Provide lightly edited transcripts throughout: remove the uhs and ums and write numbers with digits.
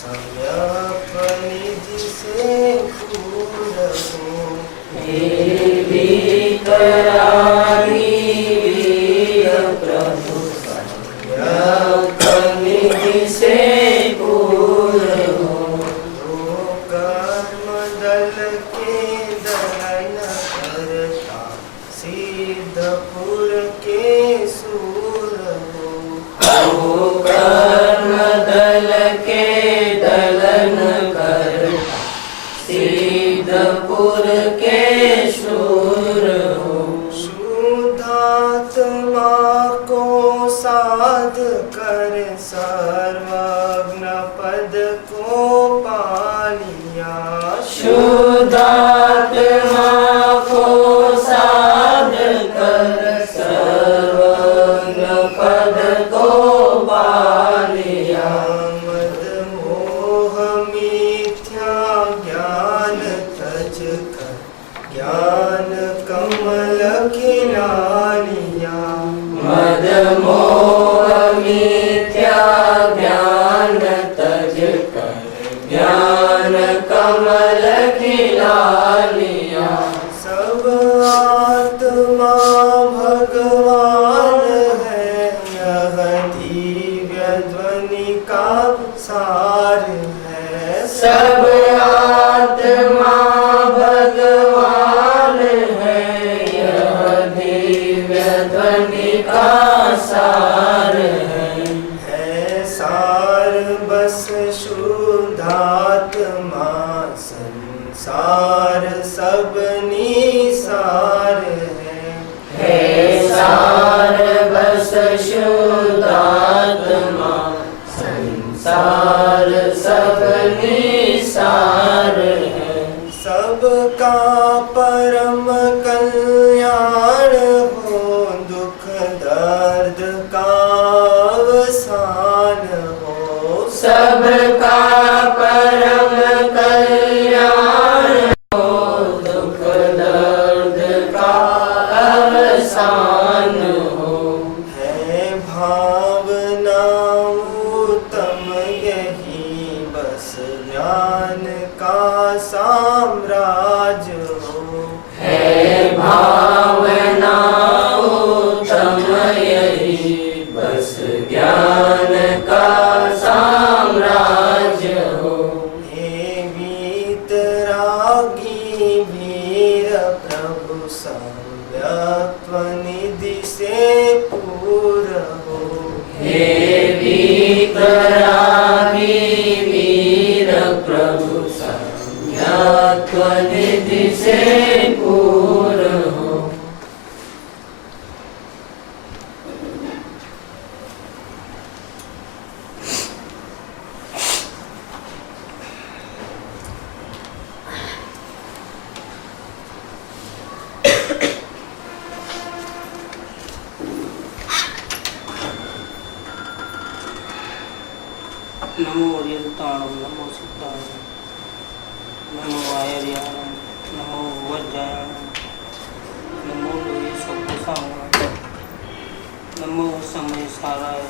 सम्यक निधि से पूर हो। हे विकराली वीर प्रभु सम्यक निधि से पूर हो। तो कर्म दल के दलन करता सिद्धपुर के सूर हो। तो कर्म दल के दलन करता सिद्धपुर के शूर हो। शुद्धात्मा को साध कर सर्वज्ञ पद को पालिया। शुद्धात्मा को साध कर सर्वज्ञ पद को पालिया। मद मोह मिथ्या ज्ञान तज कर ज्ञान कमल खिलालिया। मद मोह मिथ्या ज्ञान तज कर ज्ञान कमल खिलालिया। सब आत्मा भगवान है, यह दिव्य ध्वनि का सार है। सब आत्मा भगवान है, यह दिव्य ध्वनि का सार है सार बस शुद्धात्मा संसार सब निसार है सार बस शुद्धात्मा संसार सब निसार है। सबका परम कल्याण हो, दुख दर्द का अवसान हो। सबका परम कल्याण हो, दुख दर्द का अवसान हो। है भावना उत्तम यही, बस ज्ञान का साम्राज्य हो। है भावना उत्तम यही, बस ज्ञान का साम्राज्य हो। हे वीतरागी वीर प्रभु सम्यक निधि से पूर हो। हे विकराली वीर प्रभु सम्यक निधि से पूर हो। नमो ओरियंताणम नमो सिद्धाय नमो आयर्याणम नमो वज्रायणम नमो लोये सप्तसाय नमो समय साराय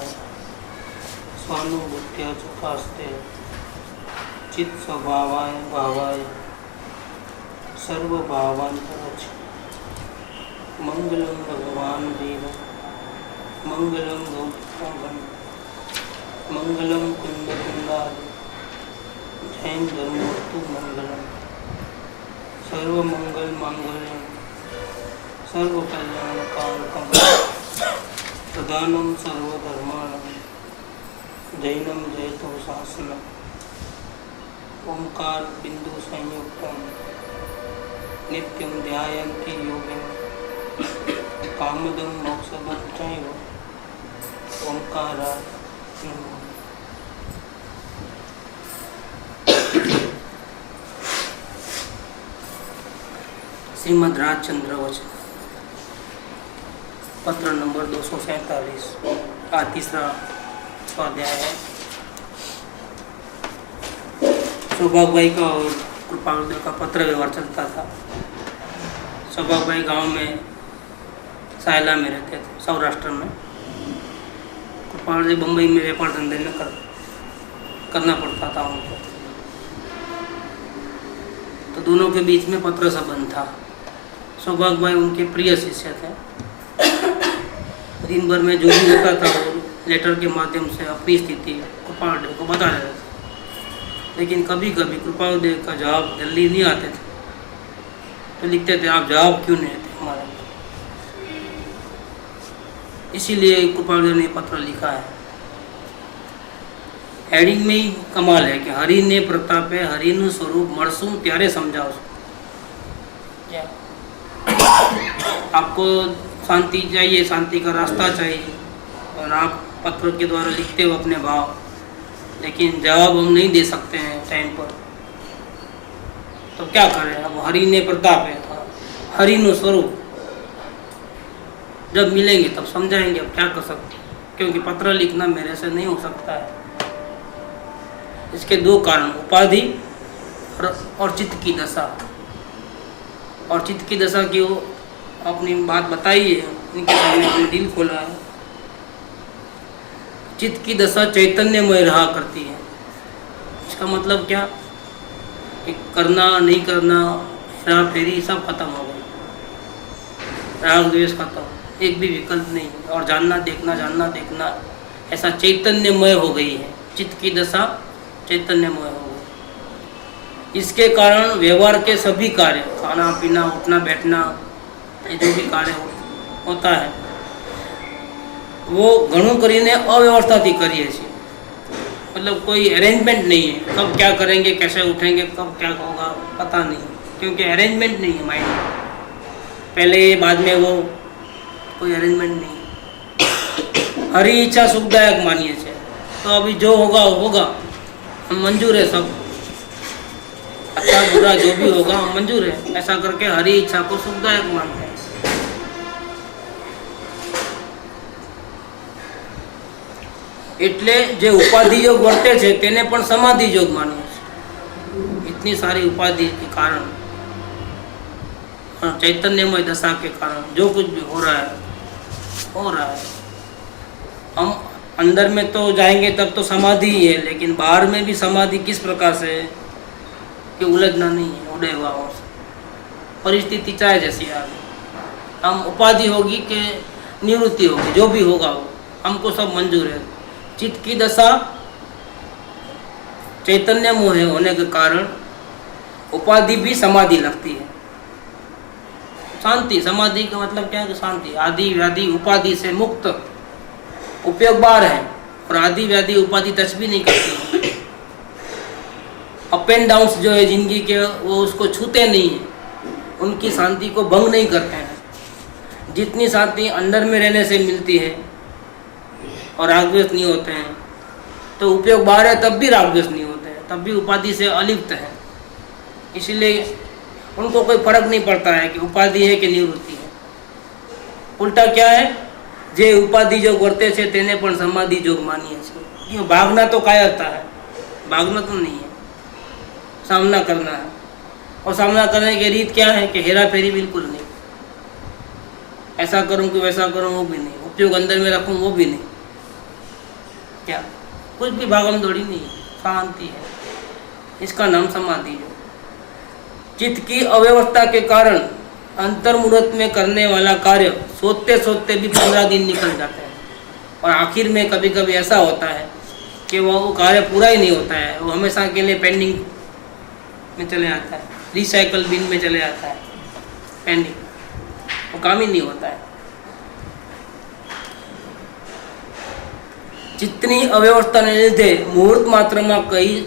स्वानुभूत्या चकास्ते चित स्वभावाय भावाय सर्वभावांतरच मंगलम भगवान देव मंगलम गौतम मंगलम कुंदकुंडालि जैन धर्मोस्तु मंगलम सर्वमंगल मांगल्यम सर्वकल्याणकारकम प्रधानम सर्वधर्माणां जैनम जयतो शासनम ओंकार बिंदु संयुक्तम नित्यं ध्यायन्ति योगिनः कामदं मोक्षदं चैव ओंकारात् नमः। श्रीमद् राजचंद्र वचन पत्र नंबर 247 का तीसरा स्वाध्याय है। सौभाग्य भाई का और कृपाल का पत्र व्यवहार चलता था। सौभाग्य भाई गांव में सायला में रहते थे, सौराष्ट्र में। कृपाल जी बम्बई में व्यापार धंधे में कर करना पड़ता था उनको। तो दोनों के बीच में पत्र संबंध था। सौभाग्य भाई उनके प्रिय शिष्य थे। दिन भर में जो भी होता था वो लेटर के माध्यम से अपनी स्थिति कृपालदेव को बता देते थे। लेकिन कभी कभी कृपालदेव का जवाब जल्दी नहीं आते थे, तो लिखते थे आप जवाब क्यों नहीं देते हमारा। इसीलिए कृपालदेव ने पत्र लिखा है। हेडिंग में ही कमाल है कि हरि ने प्रतापे हरिनु स्वरूप मरसूं त्यारे समझा उसको। क्या आपको शांति चाहिए, शांति का रास्ता चाहिए, और आप पत्र के द्वारा लिखते हो अपने भाव, लेकिन जवाब हम नहीं दे सकते हैं टाइम पर, तो क्या करें। अब हरि ने प्रताप है, हरिनु स्वरूप, जब मिलेंगे तब समझाएंगे, अब क्या कर सकते, क्योंकि पत्र लिखना मेरे से नहीं हो सकता है। इसके दो कारण, उपाधि और चित्त की दशा। और चित्त की दशा की वो अपनी बात बताई है, इनके सामने अपने दिल खोला है। चित्त की दशा चैतन्यमय रहा करती है। इसका मतलब क्या कि करना नहीं करना, हेरा फेरी सब खत्म हो गई, राग द्वेष खत्म, एक भी विकल्प नहीं, और जानना देखना ऐसा चैतन्यमय हो गई है। चित्त की दशा चैतन्यमय हो गई। इसके कारण व्यवहार के सभी कार्य, खाना पीना उठना बैठना, ये जो भी कार्य होता है वो घणું કરીને અવ્યવસ્થાથી કરીએ છીએ। मतलब कोई अरेंजमेंट नहीं है, कब क्या करेंगे, कैसे उठेंगे, कब क्या होगा पता नहीं, क्योंकि अरेंजमेंट नहीं है माइंड में। पहले ये बाद में वो, कोई अरेंजमेंट नहीं। हरी इच्छा सुखदायक मानिए छे, तो अभी जो होगा होगा, हम मंजूर है, सब अच्छा बुरा जो भी होगा हम मंजूर है, ऐसा करके हरी इच्छा को सुखदायक मानते हैं। એટલે જે ઉપાધિ યોગ વર્તે છે તેને પણ સમાધિ યોગ માનીએ છીએ। इतनी सारी उपाधि के कारण, चैतन्यमय दशा के कारण जो कुछ भी हो रहा है। हम अंदर में तो जाएंगे तब तो समाधि ही है, लेकिन बाहर में भी समाधि किस प्रकार से है कि उलझना नहीं है, उड़े हुआ हो, परिस्थिति चाहे जैसी आ गई, हम उपाधि होगी कि निवृत्ति होगी, जो भी होगा वो हमको सब मंजूर है। चित्त की दशा चैतन्य मोह होने के कारण उपाधि भी समाधि लगती है। शांति, समाधि का मतलब क्या है? शांति। आदि व्याधि उपाधि से मुक्त, उपयोग बार है, और आदि व्याधि उपाधि टच भी नहीं करती। अप एंड डाउन्स जो है जिंदगी के, वो उसको छूते नहीं है, उनकी शांति को भंग नहीं करते हैं। जितनी शांति अंदर में रहने से मिलती है और रागद्वेष नहीं होते हैं, तो उपयोग बाहर है तब भी रागद्वेष नहीं होते हैं, तब भी उपाधि से अलिप्त है। इसलिए उनको कोई फर्क नहीं पड़ता है कि उपाधि है कि निवृत्ति है। उल्टा क्या है, जे उपाधि जोग वर्ते छे तेने पण समाधि जोग मानीए छे। ये भागना तो कायरता है, भागना तो नहीं है, सामना करना है। और सामना करने की रीत क्या है कि हेरा फेरी बिल्कुल नहीं, ऐसा करूं कि वैसा करूं वो भी नहीं, उपयोग अंदर में रखूं वो भी नहीं, क्या कुछ भी भागम दौड़ी नहीं, शांति है। इसका नाम समाधि है। चित्त की अव्यवस्था के कारण अंतर्मुहूर्त में करने वाला कार्य सोचते सोचते भी 15 दिन निकल जाते हैं, और आखिर में कभी कभी ऐसा होता है कि वो कार्य पूरा ही नहीं होता है, वो हमेशा के लिए पेंडिंग में चले आता है, रिसाइकल बिन में चले आता है, पेंडिंग, वो काम ही नहीं होता है। चित्तनी अव्यवस्थाने લીધે મુહૂર્ત માત્રમાં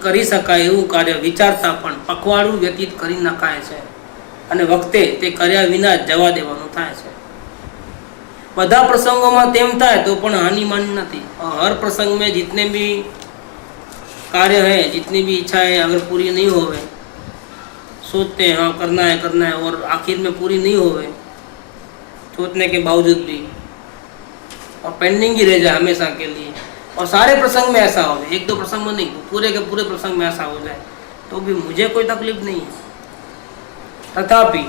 કરી શકાય એવું કાર્ય વિચારતા પણ પખવાડું વ્યતીત કરી નખાય છે, અને વખતે તે કર્યા વિના જ જવા દેવાનું થાય છે। બધા પ્રસંગોમાં તેમ થાય તો પણ હાનિમાન નથી। हर प्रसंग में जितने भी कार्य है, जितनी भी इच्छाएं अगर पूरी नहीं होवे, सोचते हैं हाँ करना है, और आखिर में पूरी नहीं होवे, सोचने के बावजूद भी, और पेंडिंग ही रह जाए हमेशा के लिए, और सारे प्रसंग में ऐसा हो जाए, एक दो प्रसंग में नहीं, पूरे के पूरे प्रसंग में ऐसा हो जाए, तो भी मुझे कोई तकलीफ नहीं है। तथापि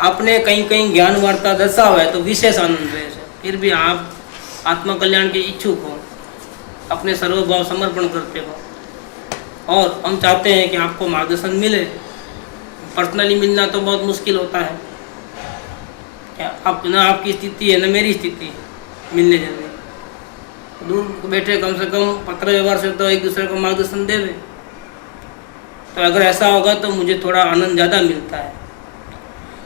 आपने कहीं कहीं ज्ञान वार्ता दर्शावा है तो विशेष आनंद रहे है। फिर भी आप आत्मकल्याण के इच्छुक हो, अपने सर्वभाव समर्पण करते हो, और हम चाहते हैं कि आपको मार्गदर्शन मिले। पर्सनली मिलना तो बहुत मुश्किल होता है, क्या आप ना आपकी स्थिति है ना मेरी स्थिति है मिलने जल्दी। दूर बैठे कम से कम पत्र व्यवहार से तो एक दूसरे को मार्गदर्शन देवे। तो अगर ऐसा होगा तो मुझे थोड़ा आनंद ज़्यादा मिलता है।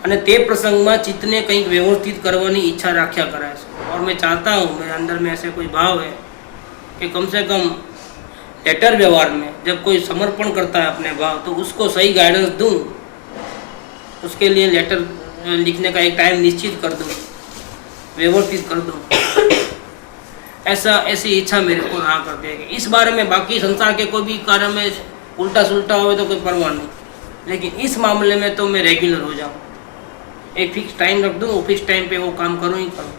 અને તે પ્રસંગમાં ચિત્તને કંઈક વ્યવસ્થિત કરવાની ઈચ્છા રાખ્યા કરાય છે। और मैं चाहता हूँ, मेरे अंदर में ऐसे कोई भाव है कि कम से कम लेटर व्यवहार में जब कोई समर्पण करता है अपने भाव, तो उसको सही गाइडेंस दूँ, उसके लिए लेटर लिखने का एक टाइम निश्चित कर दूँ, व्यवस्थित कर दूँ। ऐसी इच्छा मेरे को रहा करती है कि इस बारे में बाकी संसार के कोई भी कार्य में उल्टा सुल्टा हो तो कोई परवाह नहीं, लेकिन इस मामले में तो मैं रेगुलर हो जाऊँ, एक फिक्स टाइम रख दूँ, फिक्स टाइम पे वो काम करूँ ही करूँ।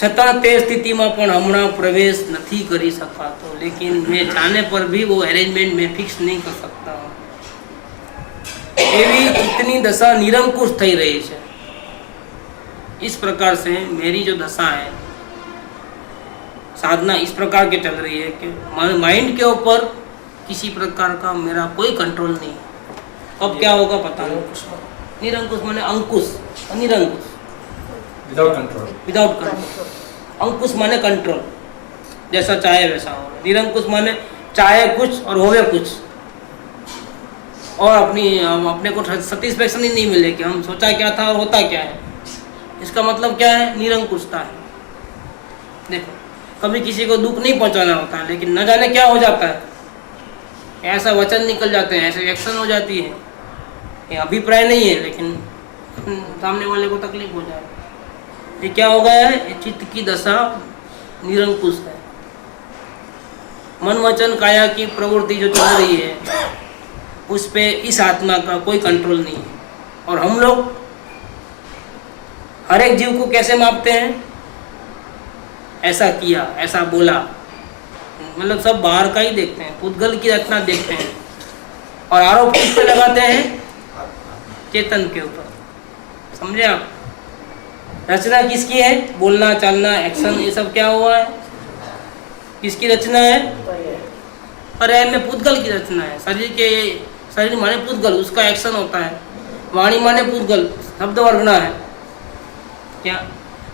छતાં તે સ્થિતિમાં પણ હમણાં પ્રવેશ નથી કરી શકાતો, लेकिन मैं चाहने पर भी वो अरेंजमेंट में फिक्स नहीं कर सकता हूँ। એવી ચિત્તની દશા નિરંકુશ થઈ रही है। इस प्रकार से मेरी जो दशा है, साधना इस प्रकार की चल रही है कि माइंड के ऊपर किसी प्रकार का मेरा कोई कंट्रोल नहीं है। कब क्या होगा पता नहीं। निरंकुश माने अंकुश, निरंकुश विदाउट कंट्रोल। Without control. अंकुश माने कंट्रोल, जैसा चाहे वैसा हो। निरंकुश माने चाहे कुछ और होवे कुछ, और अपने को सेटिस्फेक्शन ही नहीं मिले कि हम सोचा क्या था और होता क्या है। इसका मतलब क्या है? निरंकुशता है। देखो, कभी किसी को दुख नहीं पहुंचाना होता है, लेकिन न जाने क्या हो जाता है, ऐसा वचन निकल जाते हैं, ऐसे एक्शन हो जाती है। ये अभिप्राय नहीं है, लेकिन सामने वाले को तकलीफ हो जाए। ये क्या हो गया है? चित्त की दशा निरंकुश है। मन वचन काया की प्रवृत्ति जो चल रही है, उस पे इस आत्मा का कोई कंट्रोल नहीं है। और हम लोग हर एक जीव को कैसे मापते हैं? ऐसा किया, ऐसा बोला, मतलब सब बाहर का ही देखते हैं, पुद्गल की रचना देखते हैं, और आरोप किस पे लगाते हैं? चेतन के ऊपर। समझे आप? रचना किसकी है? बोलना, चालना, एक्शन, ये सब क्या हुआ है? किसकी रचना है? पर्याय में पुद्गल की रचना है। शरीर माने पुद्गल, उसका एक्शन होता है। वाणी माने पुद्गल, शब्द वर्गना है। क्या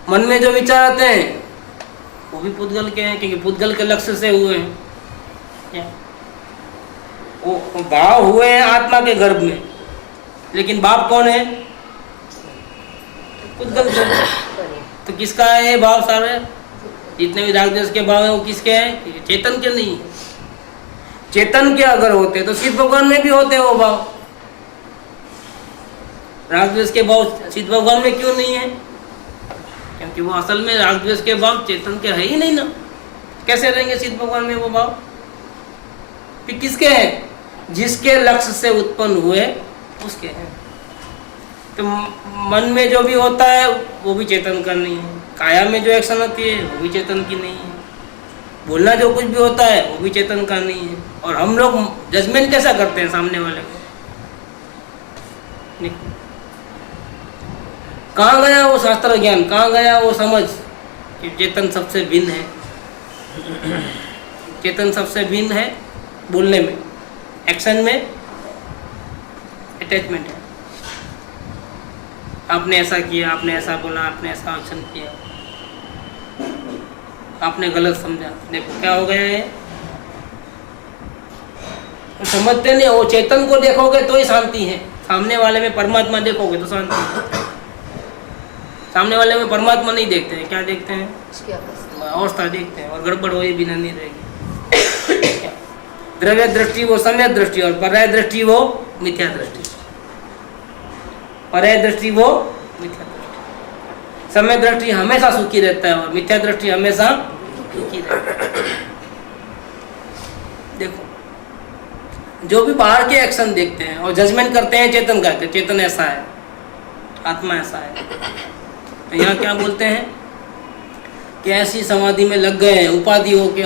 मन में जो विचार आते हैं वो भी पुद्गल के हैं, क्योंकि पुद्गल के लक्ष्य से हुए हैं। क्या वो भाव हुए हैं आत्मा के गर्भ में, लेकिन बाप कौन है? पुद्गल के। तो किसका है ये भाव? सारे जितने भी राग द्वेष के भाव है वो किसके हैं? चेतन के नहीं। चेतन के अगर होते तो सिद्ध भगवान में भी होते वो भाव। राग द्वेष के भाव सिद्ध भगवान में क्यों नहीं है? क्योंकि वो असल में राग द्वेष के भाव चेतन के है ही नहीं ना। कैसे रहेंगे सिद्ध भगवान में वो भाव? फिर किसके हैं? जिसके लक्ष्य से उत्पन्न हुए उसके हैं। तो मन में जो भी होता है वो भी चेतन का नहीं है। काया में जो एक्शन होती है वो भी चेतन की नहीं है। बोलना जो कुछ भी होता है वो भी चेतन का नहीं है। और हम लोग जजमेंट कैसा करते हैं सामने वाले को? कहाँ गया वो शास्त्र ज्ञान, कहाँ गया वो समझ कि चेतन सबसे भिन्न है। चेतन सबसे भिन्न है बोलने में, एक्शन में अटैचमेंट है। आपने ऐसा किया, आपने ऐसा बोला, आपने ऐसा एक्शन किया, आपने गलत समझा, देखो क्या हो गया है। तो समझते नहीं। वो चेतन को देखोगे तो ही शांति है। सामने वाले में परमात्मा देखोगे तो शांति है। सामने वाले में परमात्मा नहीं देखते हैं, क्या देखते हैं? अवस्था देखते हैं, और गड़बड़ हो बिना नहीं रहेगी। द्रव्य दृष्टि वो सम्यक दृष्टि, और पर्याय दृष्टि वो मिथ्या दृष्टि। पर्याय दृष्टि वो मिथ्या दृष्टि। सम्यक दृष्टि हमेशा सुखी रहता है, और मिथ्या दृष्टि हमेशा दुखी रहता है। देखो, जो भी बाहर के एक्शन देखते हैं और जजमेंट करते हैं चेतन का, चेतन ऐसा है, आत्मा ऐसा है, तो यहाँ क्या बोलते हैं कि ऐसी समाधि में लग गए हैं, उपाधि हो के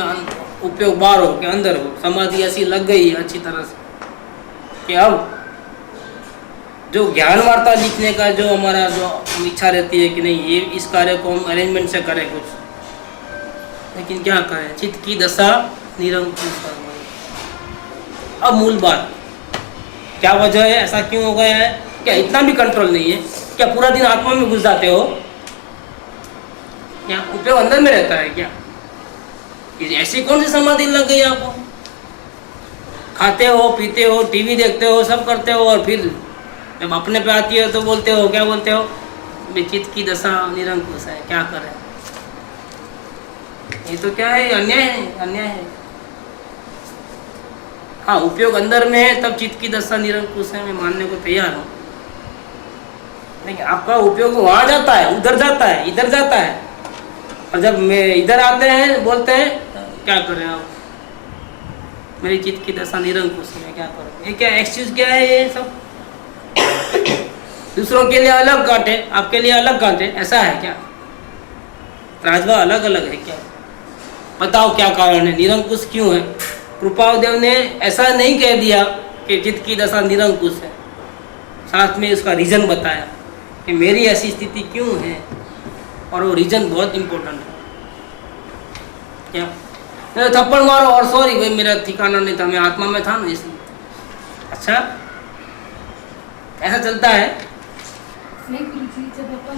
उपयोग बाहर हो के अंदर हो, समाधि ऐसी लग गई है अच्छी तरह से कि अब जो ज्ञान वार्ता लिखने का जो हमारा जो इच्छा रहती है कि नहीं ये इस कार्य को हम अरेंजमेंट से करें कुछ, लेकिन क्या करें? चित्त की दशा निरंकुश। अब मूल बात, क्या वजह है, ऐसा क्यों हो गया है? क्या इतना भी कंट्रोल नहीं है? क्या पूरा दिन आत्मा में घुस जाते हो? क्या उपयोग अंदर में रहता है क्या? ऐसी कौन सी समाधि लग गई आपको? खाते हो, पीते हो, टीवी देखते हो, सब करते हो, और फिर जब अपने पे आती है तो बोलते हो, क्या बोलते हो? चित्त की दशा निरंकुश है, क्या करें? ये तो क्या है? अन्याय है, अन्याय है। हाँ, उपयोग अंदर में है तब चित्त की दशा निरंकुश है, मैं मानने को तैयार हूँ। लेकिन आपका उपयोग वहां जाता है, उधर जाता है, इधर जाता है, और जब मैं इधर आते हैं बोलते हैं क्या करें आप, मेरी चित्त की दशा निरंकुश है, क्या करूं? ये क्या एक्सक्यूज क्या है ये सब? दूसरों के लिए अलग कांटे, आपके लिए अलग कांटे, ऐसा है क्या? राजवा अलग अलग है क्या? बताओ क्या कारण है? निरंकुश क्यों है? कृपादेव ने ऐसा नहीं कह दिया कि चित्त की दशा निरंकुश है, साथ में उसका रीजन बताया कि मेरी ऐसी स्थिति क्यों है, और वो रीजन बहुत इंपॉर्टेंट है। क्या नहीं तो थप्पड़ मारो और सॉरी भाई मेरा ठिकाना नहीं था, मैं आत्मा में था ना इसलिए। अच्छा, ऐसा चलता है? नहीं गुरुजी, जब अपन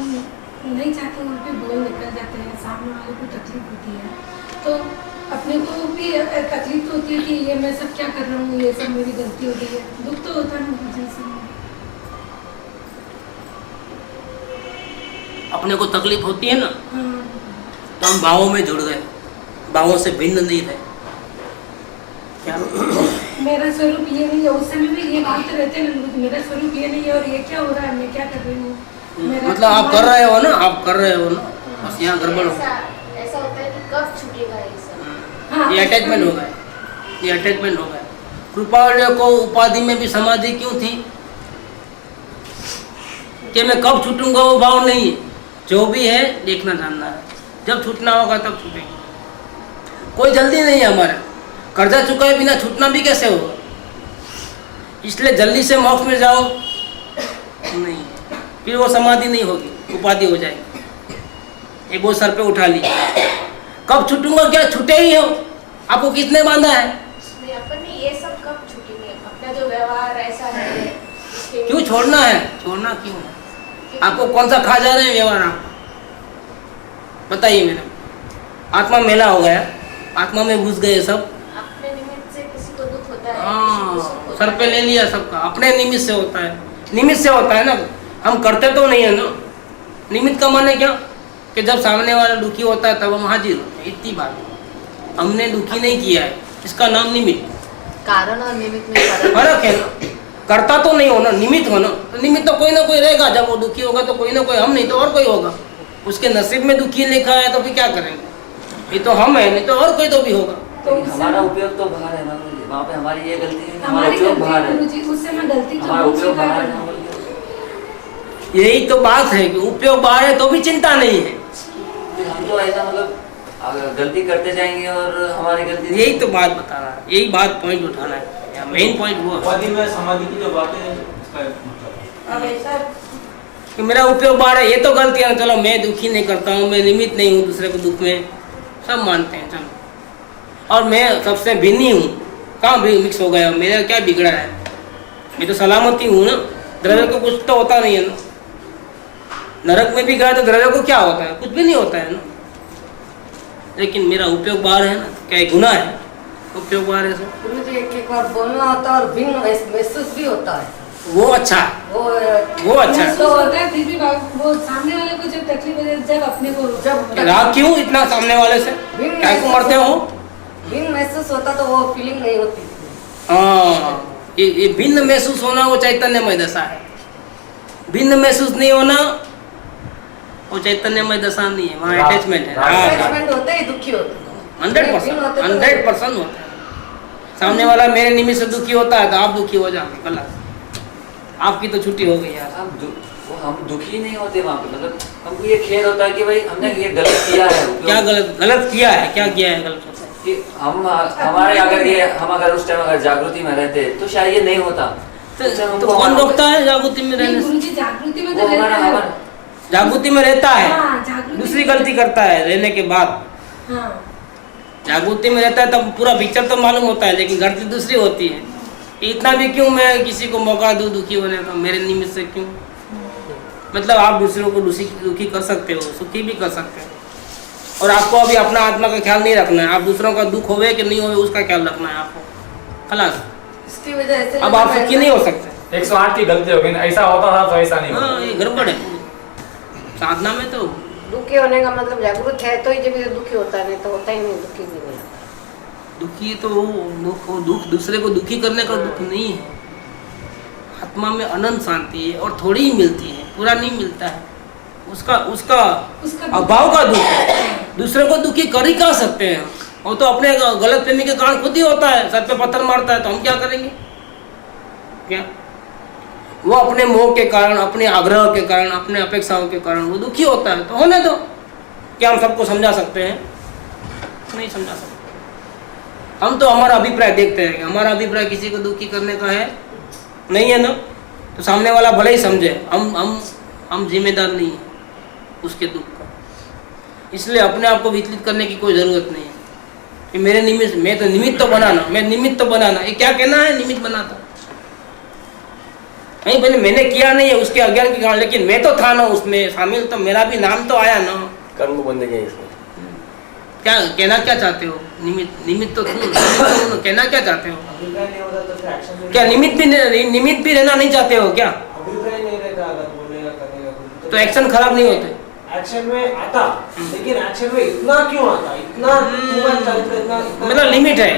नहीं चाहते उन पे बोल निकल जाते हैं, सामने वाले को तकलीफ होती है, तो अपने को भी तकलीफ तो होती है कि ये मैं सब क्या कर रहा हूँ, ये सब मेरी गलती हो गई है, दुख तो होता है गुरुजी से। अपने को तकलीफ होती है ना, हाँ। तो हम भावों में जुड़ गए, भावों से भिन्न नहीं रहे। क्या मेरा स्वरूप ये नहीं है, उस समय भी ये बात रहते हैं ना, मेरा स्वरूप ये नहीं है और ये क्या हो रहा है, मैं क्या कर रही हूँ। मतलब आप कर रहे हो ना, आप कर रहे हो ना, बस यहाँ गड़बड़ हो। ऐसा होता है कि कब छूटेगा ये सब। हाँ, ये अटैचमेंट हो गया, ये अटैचमेंट हो गया। कृपालय को उपाधि में भी समाधि क्यों थी? कि मैं कब छूटूंगा वो भाव नहीं है, जो भी है देखना जानना है, जब छूटना होगा तब छूटेंगे। कोई जल्दी नहीं है हमारे, कर्जा चुकाए बिना छूटना भी कैसे होगा? इसलिए जल्दी से मोक्ष में जाओ नहीं, फिर वो समाधि नहीं होगी, उपाधि हो जाएगी। एक वो सर पे उठा ली, कब छूटूंगा? क्या छूटे ही हो? आपको किसने बांधा है? नहीं, अपन ने ये सब कब छूटेंगे? अपना जो व्यवहार ऐसा है इसके क्यों छोड़ना है? छोड़ना क्यों है? आपको कौन सा खा जा रहे हैं व्यवहार? आप बताइए मेरे। आत्मा मेला हो गया, आत्मा में घुस गए सब। अपने निमित्त से किसी को दुख होता है, किसी को हाँ, सुख होता सर पे है। ले लिया सबका, अपने निमित्त से होता है। निमित्त से होता है ना, हम करते तो नहीं है ना। निमित्त का माने क्या? कि जब सामने वाला दुखी होता है तब हम हाजिर होते हैं, इतनी बात। हमने दुखी नहीं किया है, इसका नाम निमित्त। कारण और निमित्त में फर्क है ना, करता तो नहीं हो ना, निमित्त हो ना। तो निमित्त तो कोई ना कोई रहेगा, जब वो दुखी होगा तो कोई ना कोई, हम नहीं तो और कोई होगा। उसके नसीब में दुखी लिखा है तो फिर क्या करेंगे? ये तो हम है, नहीं तो और कोई तो भी होगा। तो हमारा उपयोग तो बाहर है ना, वहाँ पे हमारी ये गलती नहीं, हमारा हमारी उपयोग गलती बाहर है, गुरुजी, उस समय गलती जो हमारा हम उपयोग स्वीकार बाहर करना। है। यही तो बात है कि उपयोग बाहर है तो भी चिंता नहीं है। फिर हम तो ऐसा मतलब गलती करते जाएंगे और हमारी गलती यही तो बात बता रहा है, यही बात पॉइंट उठाना है, मेन पॉइंट वो है उपाधि में समाधि की जो बातें हैं उसका मतलब अब ऐसा कि मेरा उपयोग बाहर है। ये तो गलती है ना, चलो मैं दुखी नहीं करता हूँ, मैं निमित्त नहीं हूँ दूसरे को दुख में, सब मानते हैं चलो, और मैं सबसे भिन्न ही हूँ। कहाँ भी मिक्स हो गया? मेरा क्या बिगड़ा है? मैं तो सलामती हूँ ना, द्रव्य को कुछ तो होता नहीं है ना। नरक में भी गया तो द्रव्य को क्या होता है? कुछ भी नहीं होता है ना। लेकिन मेरा उपयोग बाहर है ना, क्या गुनाह है? उपयोग बाहर है सब, गुरुजी एक बार बोलना होता है और भिन्न महसूस भी होता है, वो अच्छा है, वो अच्छा है। महसूस होता है, फिर भी वो सामने वाले को जब तकलीफ हो जाए, जब अपने को जब राग क्यों इतना सामने वाले से? क्या को मरते हो? भिन्न महसूस होता तो वो फीलिंग नहीं होती। हाँ, ये भिन्न महसूस होना वो चैतन्यमय दशा है। भिन्न महसूस नहीं होना वो चैतन्यमय दशा नहीं है, वहाँ अटैचमेंट है। अटैचमेंट होते ही दुखी होते हैं। 100% होता है। सामने वाला मेरे निमित्त से दुखी होता है तो आप दुखी हो जाओगे, कल आपकी तो छुट्टी हो गई यार। हम दुखी नहीं होते वहाँ पे, मतलब हमको ये खेद होता है कि भाई हमने ये गलत किया है। क्या गलत किया है? क्या किया है गलत? कि हमारे अगर उस टाइम अगर जागृति में रहते तो शायद ये नहीं होता। तो कौन रोकता है जागृति में रहने से? गुरुजी जागृति में वो तो रहता है। हमारा जागृति में रहता है, हाँ, जागृति दूसरी में- गलती करता है रहने के बाद। हाँ, जागृति में रहता है तब पूरा पिक्चर तो मालूम होता है, लेकिन गलती दूसरी होती है। इतना भी क्यों मैं किसी को मौका दूं दुखी होने का, मेरे निमित्त से क्यों? मतलब आप दूसरों को दुखी कर सकते हो, सुखी भी कर सकते हो, और आपको अभी अपना आत्मा का ख्याल नहीं रखना है। आप दूसरों का दुख होवे कि नहीं होवे उसका ख्याल रखना है आपको, खलास। इसकी वजह से अब आप सुखी नहीं हो सकते। 108 की गलती हो गई, ऐसा होता था तो ऐसा नहीं होता। हाँ, ये गड़बड़ है साधना में। तो दुखी होने का मतलब जागरूक है तो ही जब ये दुखी होता है, नहीं तो होता ही नहीं, दुखी भी नहीं। दुखी तो दुख दूसरे को दुखी करने का दुख नहीं है। आत्मा में अनंत शांति है और थोड़ी ही मिलती है, पूरा नहीं मिलता है। उसका अभाव का दुख है। दूसरे को दुखी कर ही कहाँ सकते हैं? वो तो अपने गलत फहमी के कारण खुद ही होता है, सर पे पत्थर मारता है, तो हम क्या करेंगे? क्या वो अपने मोह के कारण, अपने आग्रह के कारण, अपने अपेक्षाओं के कारण वो दुखी होता है, तो होने दो। क्या हम सबको समझा सकते हैं? नहीं समझा सकते। हम तो हमारा अभिप्राय देखते हैं कि हमारा अभिप्राय किसी को दुखी करने का है नहीं है ना, तो सामने वाला भले ही समझे, हम जिम्मेदार नहीं है उसके दुख का। इसलिए अपने आप को विचलित करने की कोई जरूरत नहीं है कि मेरे निमित्त, मैं तो निमित्त तो बनाना, मैं निमित्त तो बनाना, ये क्या कहना है? निमित्त बनाता नहीं, भले मैंने किया नहीं है उसके अज्ञान के कारण, लेकिन मैं तो था ना उसमें शामिल, तो मेरा भी नाम तो आया ना। कर्म बन गए इसमें। क्या कहना क्या चाहते हो? निमित्त तो कहना क्या चाहते हो? अभिप्राय नहीं होता तो फिर एक्शन में क्या निमित्त भी रहना नहीं चाहते हो क्या? अभिप्राय नहीं रहता अगर बोलने का करने का तो एक्शन खराब नहीं होते? एक्शन में आता, लेकिन एक्शन में इतना क्यों आता? इतना मतलब लिमिट है,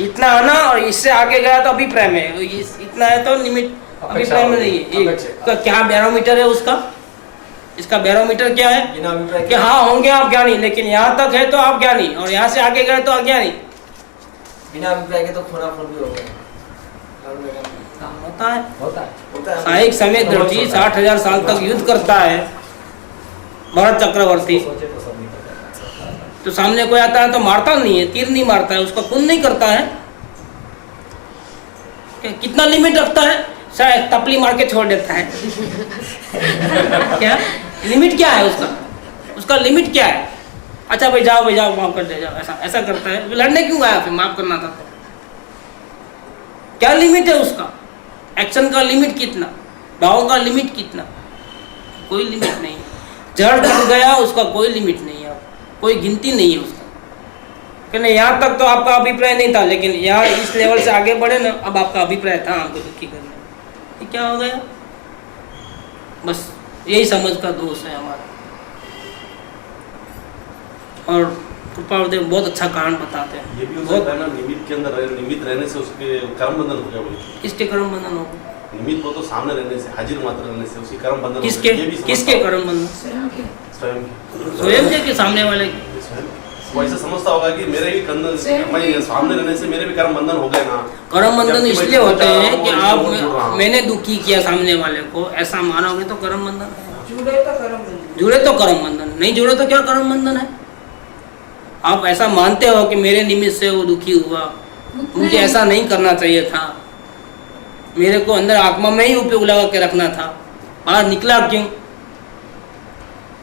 इतना आना, और इससे आगे गया तो अभिप्राय में, इतना है तो लिमिट अभिप्राय में नहीं है। क्या बैरोमीटर है उसका? इसका बैरोमीटर क्या है कि हाँ होंगे आप ज्ञानी, लेकिन यहाँ तक है तो आप ज्ञानी, और यहाँ से आगे गए तो अज्ञानी। बिना अभिप्राय के तो खोना फोन भी होगा। होता है। साहिक समेत दृष्टि 60,000 साल तक युद्ध करता है भरत चक्रवर्ती, तो सामने कोई आता है तो मारता नहीं है, तीर नहीं मारता है, उसका खून नहीं करता है। कितना लिमिट रखता है? शायद तपली मार के छोड़ देता है। क्या लिमिट क्या है उसका? उसका लिमिट क्या है? अच्छा भाई जाओ माफ कर दे, जाओ, ऐसा करता है। लड़ने क्यों आया? फिर माफ करना था तो क्या लिमिट है उसका? एक्शन का लिमिट कितना? भाव का लिमिट कितना? कोई लिमिट नहीं। जड़ बन गया उसका कोई लिमिट नहीं है, कोई गिनती नहीं है उसका। कहने यहाँ तक तो आपका अभिप्राय नहीं था, लेकिन यहाँ इस लेवल से आगे बढ़े ना, अब आपका अभिप्राय था हमको दुखी करने। ये क्या हो गया? बस यही समझ का दोष है हमारा। और कृपादेव बहुत अच्छा कारण बताते हैं। ये भी हो सकता है ना, निमित्त के अंदर निमित्त रहने से उसके कर्म बंधन हो गया। किसके कर्म बंधन होगा? निमित्त को तो सामने रहने से, हाजिर मात्र रहने से उसकी कर्म बंधन। किसके कर्म बंधन? स्वयं के सामने वाले के? वो ऐसा समझता होगा कि मेरे भी मैं सामने रहने से मेरे भी कर्म बंधन हो गए ना। कर्म बंधन इसलिए होते हैं कि आप मैंने दुखी किया सामने वाले को, ऐसा मानोगे तो कर्म बंधन है। जुड़े तो कर्म बंधन, नहीं जुड़े तो क्या कर्म बंधन है? आप ऐसा मानते हो कि मेरे निमित्त से वो दुखी हुआ, मुझे ऐसा नहीं करना चाहिए था, मेरे को अंदर आत्मा में ही उपयोग लगा के रखना था, बाहर निकला क्यों?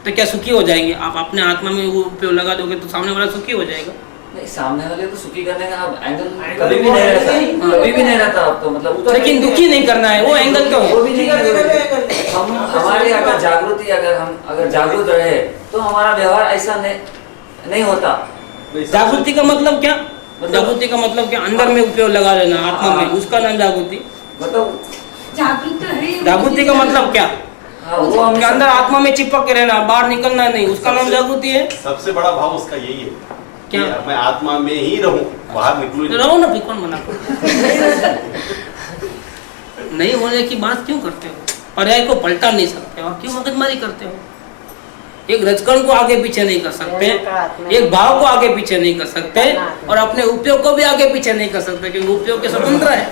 तो क्या सुखी हो जाएंगे? आप अपने आत्मा में वो उपयोग लगा दोगे तो सामने वाला सुखी हो जाएगा? नहीं, सामने वाले को सुखी करने का एंगल कभी भी नहीं रहता, कभी भी नहीं रहता आपको, मतलब लेकिन दुखी नहीं करना है, वो एंगल क्यों है? वो भी नहीं। हम हमारी अगर जागृति, अगर जागरूक रहे तो हमारा व्यवहार ऐसा नहीं होता। जागृति का मतलब क्या? जागृति का मतलब क्या? अंदर में उपयोग लगा लेना आत्मा में, उसका नाम जागृति। मतलब जागृति का मतलब क्या? वो के अंदर आत्मा में चिपक के रहना, बाहर निकलना नहीं, उसका नाम जागृति है। सबसे बड़ा भाव उसका यही है, क्या? मैं आत्मा में ही रहूं, बाहर निकलूं तो रहो ना, फिर कौन मना नहीं होने की बात क्यों करते हो? पर्याय को पलटा नहीं सकते हो, क्यों मगजमारी करते हो? एक रजकण को आगे पीछे नहीं कर सकते, एक भाव को आगे पीछे नहीं कर सकते, और अपने उपयोग को भी आगे पीछे नहीं कर सकते, क्योंकि उपयोग के स्वतंत्र है।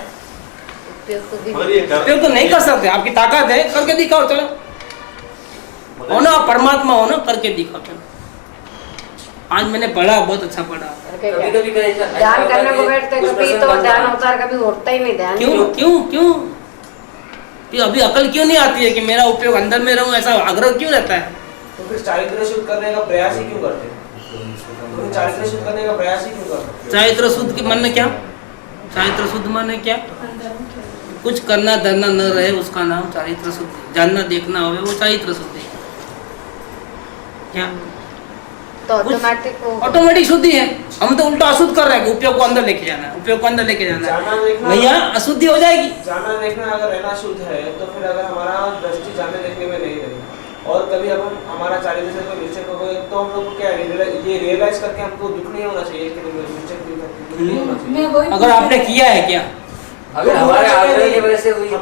उपयोग तो नहीं कर सकते, आपकी ताकत है, करके दिखाओ। चलो हो ना, परमात्मा हो ना, करके दिखाओ। चलो आज मैंने पढ़ा, बहुत अच्छा पढ़ा। कभी ध्यान करने को बैठते कभी तो ध्यान होता है, कभी होता ही नहीं ध्यान। क्यों अभी अकल क्यों नहीं आती है कि मेरा उपयोग अंदर में रहूं, ऐसा आग्रह क्यों रहता है? तो फिर चारित्र शुद्ध करने का प्रयास ही क्यों करते हैं? चारित्र शुद्ध करने का प्रयास ही क्यों करते हैं? चारित्र शुद्ध के मन में क्या? चारित्र शुद्ध माने क्या? अंदर कुछ करना धरना न रहे उसका नाम चारित्र शुद्धि। जानना देखना होवे वो चारित्र शुद्धि। क्या तो ऑटोमेटिक वो ऑटोमेटिक शुद्धि है। हम तो उल्टा अशुद्ध कर रहे हैं कि उपयोग को अंदर लेके जाना है, उपयोग को अंदर लेके जाना जाना है। देखना भैया अशुद्धि हो जाएगी। जाना देखना अगर रहना शुद्ध है तो फिर अगर हमारा दृष्टि जाने देखने में नहीं रही और कभी अब हम हमारा चारित्र से कोई मिस्टेक हो गई तो हम लोग को क्या ये रियलाइज करके हमको दुख नहीं होना चाहिए कि मिस्टेक नहीं होना चाहिए। मैं वही अगर आपने किया है क्या? अगर हमारे आग्रह की वजह से हुई तो-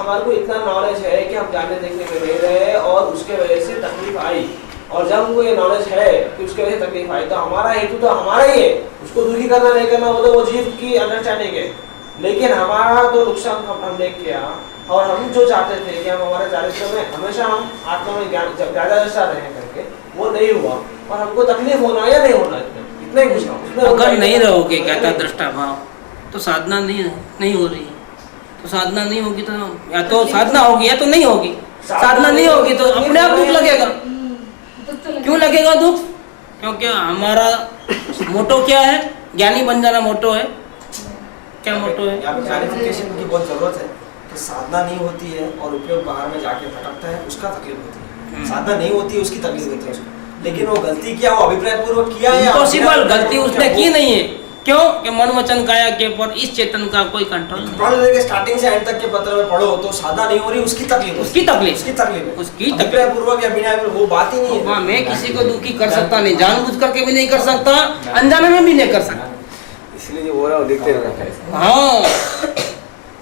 हमारे को इतना नॉलेज है कि हम जानने देखने में नहीं रहे और उसके वजह से तकलीफ आई और जब हमको ये नॉलेज है कि उसके वजह से तकलीफ आई तो हमारा हेतु तो हमारा ही है, उसको दुखी करना नहीं करना वो तो वो जीव की अंडरस्टैंडिंग है। लेकिन हमारा तो नुकसान हमने किया और हम जो चाहते थे कि हम हमारे चारित्र में हमेशा हम आत्मा में ज्ञान ज्यादा दृष्टा रहे करके वो नहीं हुआ और हमको तकलीफ होना या नहीं होना इतना ही कुछ। अगर नहीं रहोगे कहता दृष्टा भाव तो साधना नहीं हो रही है। तो साधना नहीं होगी तो या तो साधना होगी या तो नहीं होगी। साधना नहीं होगी तो अपने आप दुख लगेगा। दुख तो क्यों लगेगा दुख? क्योंकि हमारा मोटो क्या है? ज्ञानी बन जाना मोटो है। क्या मोटो है? यहाँ पे क्लैरिफिकेशन की बहुत जरूरत है कि साधना नहीं होती है और उपयोग बाहर में जाके भटकता है उसका तकलीफ होती है। साधना नहीं होती है उसकी तकलीफ होती है उसको। लेकिन वो गलती किया वो अभिप्राय पूर्वक किया है इम्पॉसिबल। गलती उसने की नहीं है। क्यों? कि मन वचन काया के पर इस चेतन का कोई कंट्रोल नहीं। पढ़ लेके स्टार्टिंग से एंड तक के पत्र में पढ़ो तो साधना नहीं हो रही उसकी तकलीफ है। उसकी तकलीफ उसकी तकलीफ है। उसकी अभिप्राय पूर्वक या बिना वो बात ही नहीं है। हाँ, मैं किसी को दुखी कर सकता नहीं, जानबूझ करके भी नहीं कर सकता, अनजाने में भी नहीं कर सकता। इसलिए जो हो रहा है वो देखते रहो। हाँ,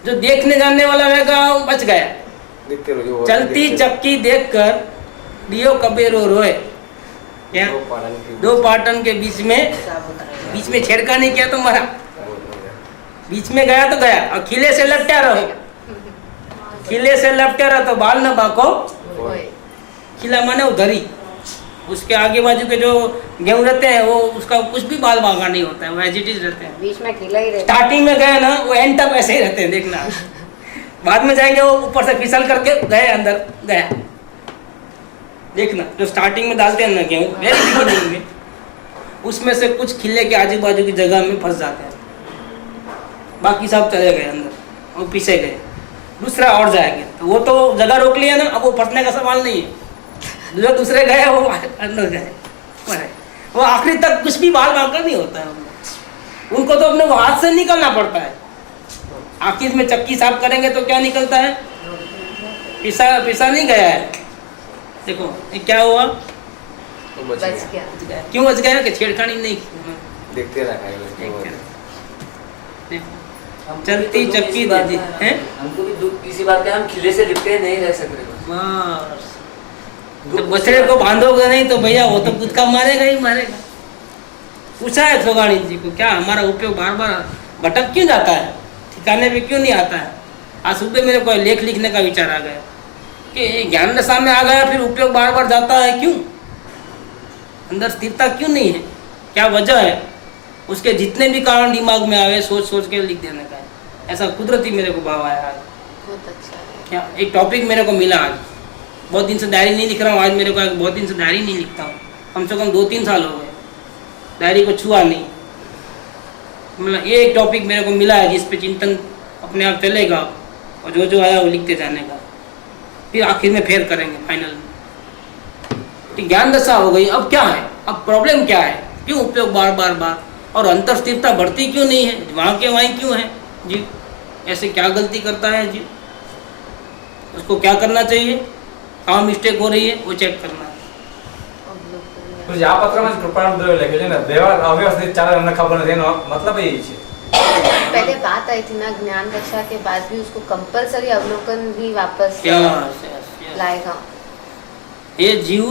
जो देखने जानने वाला रहेगा वो बच गया। देखते रहो। चलती चक्की देखकर दियो कबे रो रोए। क्या? दो पाटन के बीच में छेड़खानी किया तो मरा। बीच में गया तो गया और खिले से लपटा रहो। खिले से लपटा रहो तो बाल न बाको। खिला माने उधरी उसके आगे बाजू के जो गेहूं रहते हैं वो उसका कुछ भी बाल बांका नहीं होता है, वो एज इट इज रहते हैं। बीच में खिला ही रहता स्टार्टिंग में गए ना वो एंड तक ऐसे ही रहते हैं, देखना। बाद में जाएंगे वो ऊपर से फिसल करके गए अंदर गया। देखना जो स्टार्टिंग में डालते हैं ना गेहूं वेरी बिगिनिंग में उसमें से कुछ खिले के आजू बाजू की जगह में फंस जाते हैं, बाकी सब चले गए अंदर, वो पीछे गए, दूसरा और जाएंगे तो वो तो जगह रोक लिया ना, अब वो फंसने का सवाल नहीं है। जो दूसरे गए वो अंदर गए, वो आखिरी तक कुछ भी बाल बांका नहीं होता है उनको तो अपने हाथ से निकलना पड़ता है। आखिर में चक्की साफ करेंगे तो क्या निकलता है? पिसा नहीं गया है। देखो ये क्या हुआ, है, बच गया। क्यों बच गया? कि छेड़खानी नहीं की। देखते चलती चक्की दे दी है। हमको भी दुख किसी बात का, हम खिले से लिपटे नहीं रह सकते। बस तो बछड़े को बांधोगे नहीं तो भैया वो तो खुद का मारेगा ही मारेगा। पूछा है सोगाणी जी को, क्या हमारा उपयोग बार बार भटक क्यों जाता है, ठिकाने पे क्यों नहीं आता है? आज सुबह मेरे को लेख लिखने का विचार आ गया कि ज्ञान दशा में आ गया फिर उपयोग बार बार जाता है क्यों, अंदर स्थिरता क्यों नहीं है, क्या वजह है? उसके जितने भी कारण दिमाग में आवे सोच सोच के लिख देने का है। ऐसा कुदरती मेरे को भाव आया आज। बहुत अच्छा है। क्या एक टॉपिक मेरे को मिला आज, बहुत दिन से डायरी नहीं लिख रहा हूँ, आज मेरे को बहुत दिन से डायरी नहीं लिखता हूँ, कम से कम 2-3 साल हो गए डायरी को छुआ नहीं। मतलब ये एक टॉपिक मेरे को मिला है जिस पे चिंतन अपने आप चलेगा और जो जो आया वो लिखते जाने का, फिर आखिर में फेर करेंगे फाइनल में। ज्ञान दशा हो गई, अब क्या है, अब प्रॉब्लम क्या है, क्यों उपयोग बार बार बार, और अंतर स्थिरता बढ़ती क्यों नहीं है, वहाँ के वहीं क्यों है जी, ऐसे क्या गलती करता है जी, उसको क्या करना चाहिए, कहाँ मिस्टेक हो रही है वो चेक करना है। આ પત્રમાં કૃપાનું દ્રવ્ય લખ્યું છે ને, વ્યવહાર અવ્યવસ્થિત ચાલે અમને ખબર નથી, એનો મતલબ એ છે। पहले बात आई थी ना, ज्ञान दशा के बाद भी उसको कंपलसरी अवलोकन भी वापस लाएगा। ये जीव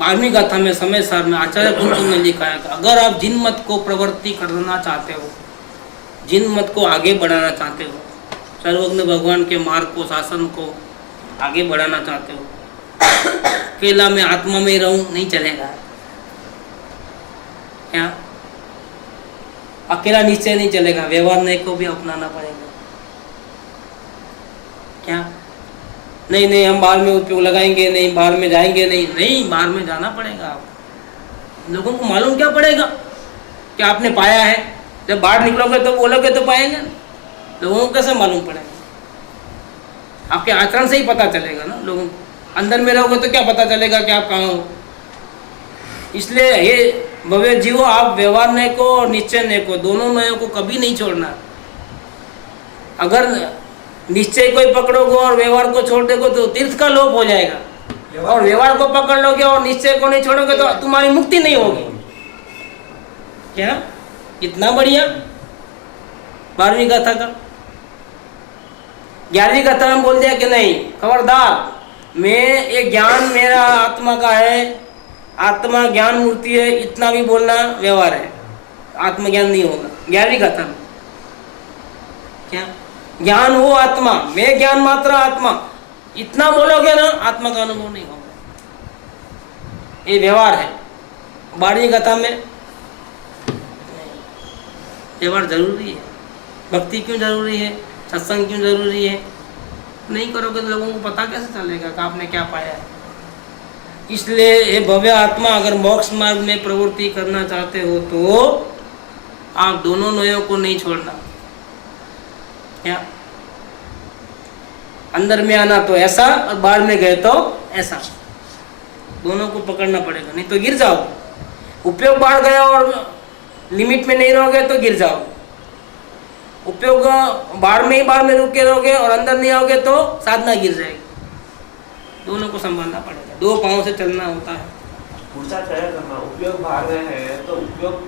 12वीं गाथा में समय सार में आचार्य कुंतल ने लिखा है कि अगर आप जिन मत को प्रवृत्ति करना चाहते हो, जिन मत को आगे बढ़ाना चाहते हो, सर्वज्ञ भगवान के मार्ग को, शासन को आगे बढ़ाना चाहते हो, अकेला में आत्मा में रहूं नहीं चलेगा। क्या अकेला निश्चय नहीं चलेगा, व्यवहार नए को भी अपनाना पड़ेगा। क्या नहीं नहीं हम बाहर में उपयोग लगाएंगे नहीं, बाहर में जाएंगे नहीं, नहीं बाहर में जाना पड़ेगा। आप लोगों को मालूम क्या पड़ेगा कि आपने पाया है, जब बाहर निकलोगे तो बोलोगे तो पाएंगे ना, लोगों को कैसे मालूम पड़ेगा? आपके आचरण से ही पता चलेगा ना लोगों को। अंदर में रहोगे तो क्या पता चलेगा कि आप कहाँ हो? इसलिए ये भव्य जीवो, आप व्यवहार नय को और निश्चय नय को, दोनों नयों को कभी नहीं छोड़ना। अगर निश्चय को ही पकड़ोगे और व्यवहार को छोड़ दोगे तो तीर्थ का लोप हो जाएगा, और व्यवहार को पकड़ लोगे और निश्चय को नहीं छोड़ोगे तो तुम्हारी मुक्ति नहीं होगी। क्या इतना बढ़िया 12वीं गाथा का। 11वीं गाथा में बोल दिया कि नहीं, खबरदार, मैं ये ज्ञान मेरा आत्मा का है, आत्मा ज्ञान मूर्ति है, इतना भी बोलना व्यवहार है, आत्मज्ञान नहीं होगा। 11वीं गाथा में क्या ज्ञान हो आत्मा, मैं ज्ञान मात्र आत्मा, इतना बोलोगे ना, आत्मा का अनुभव नहीं होगा। ये व्यवहार है। 12वीं गाथा में व्यवहार जरूरी है। भक्ति क्यों जरूरी है, सत्संग क्यों जरूरी है? नहीं करोगे तो लोगों को पता कैसे चलेगा कि आपने क्या पाया है? इसलिए ये भव्य आत्मा, अगर मोक्ष मार्ग में प्रवृत्ति करना चाहते हो तो आप दोनों नयों को नहीं छोड़ना। क्या अंदर में आना तो ऐसा और बाहर में गए तो ऐसा, दोनों को पकड़ना पड़ेगा, नहीं तो गिर जाओ। उपयोग बाहर गया और लिमिट में नहीं रहोगे तो गिर जाओ। उपयोग बाहर में रुके रहोगे और अंदर नहीं आओगे तो साधना गिर जाएगी। दोनों को संभालना पड़ेगा, 2 पांव से चलना होता है। पुरुषार्थ क्या करना? उपयोग बाहर गए हैं तो उपयोग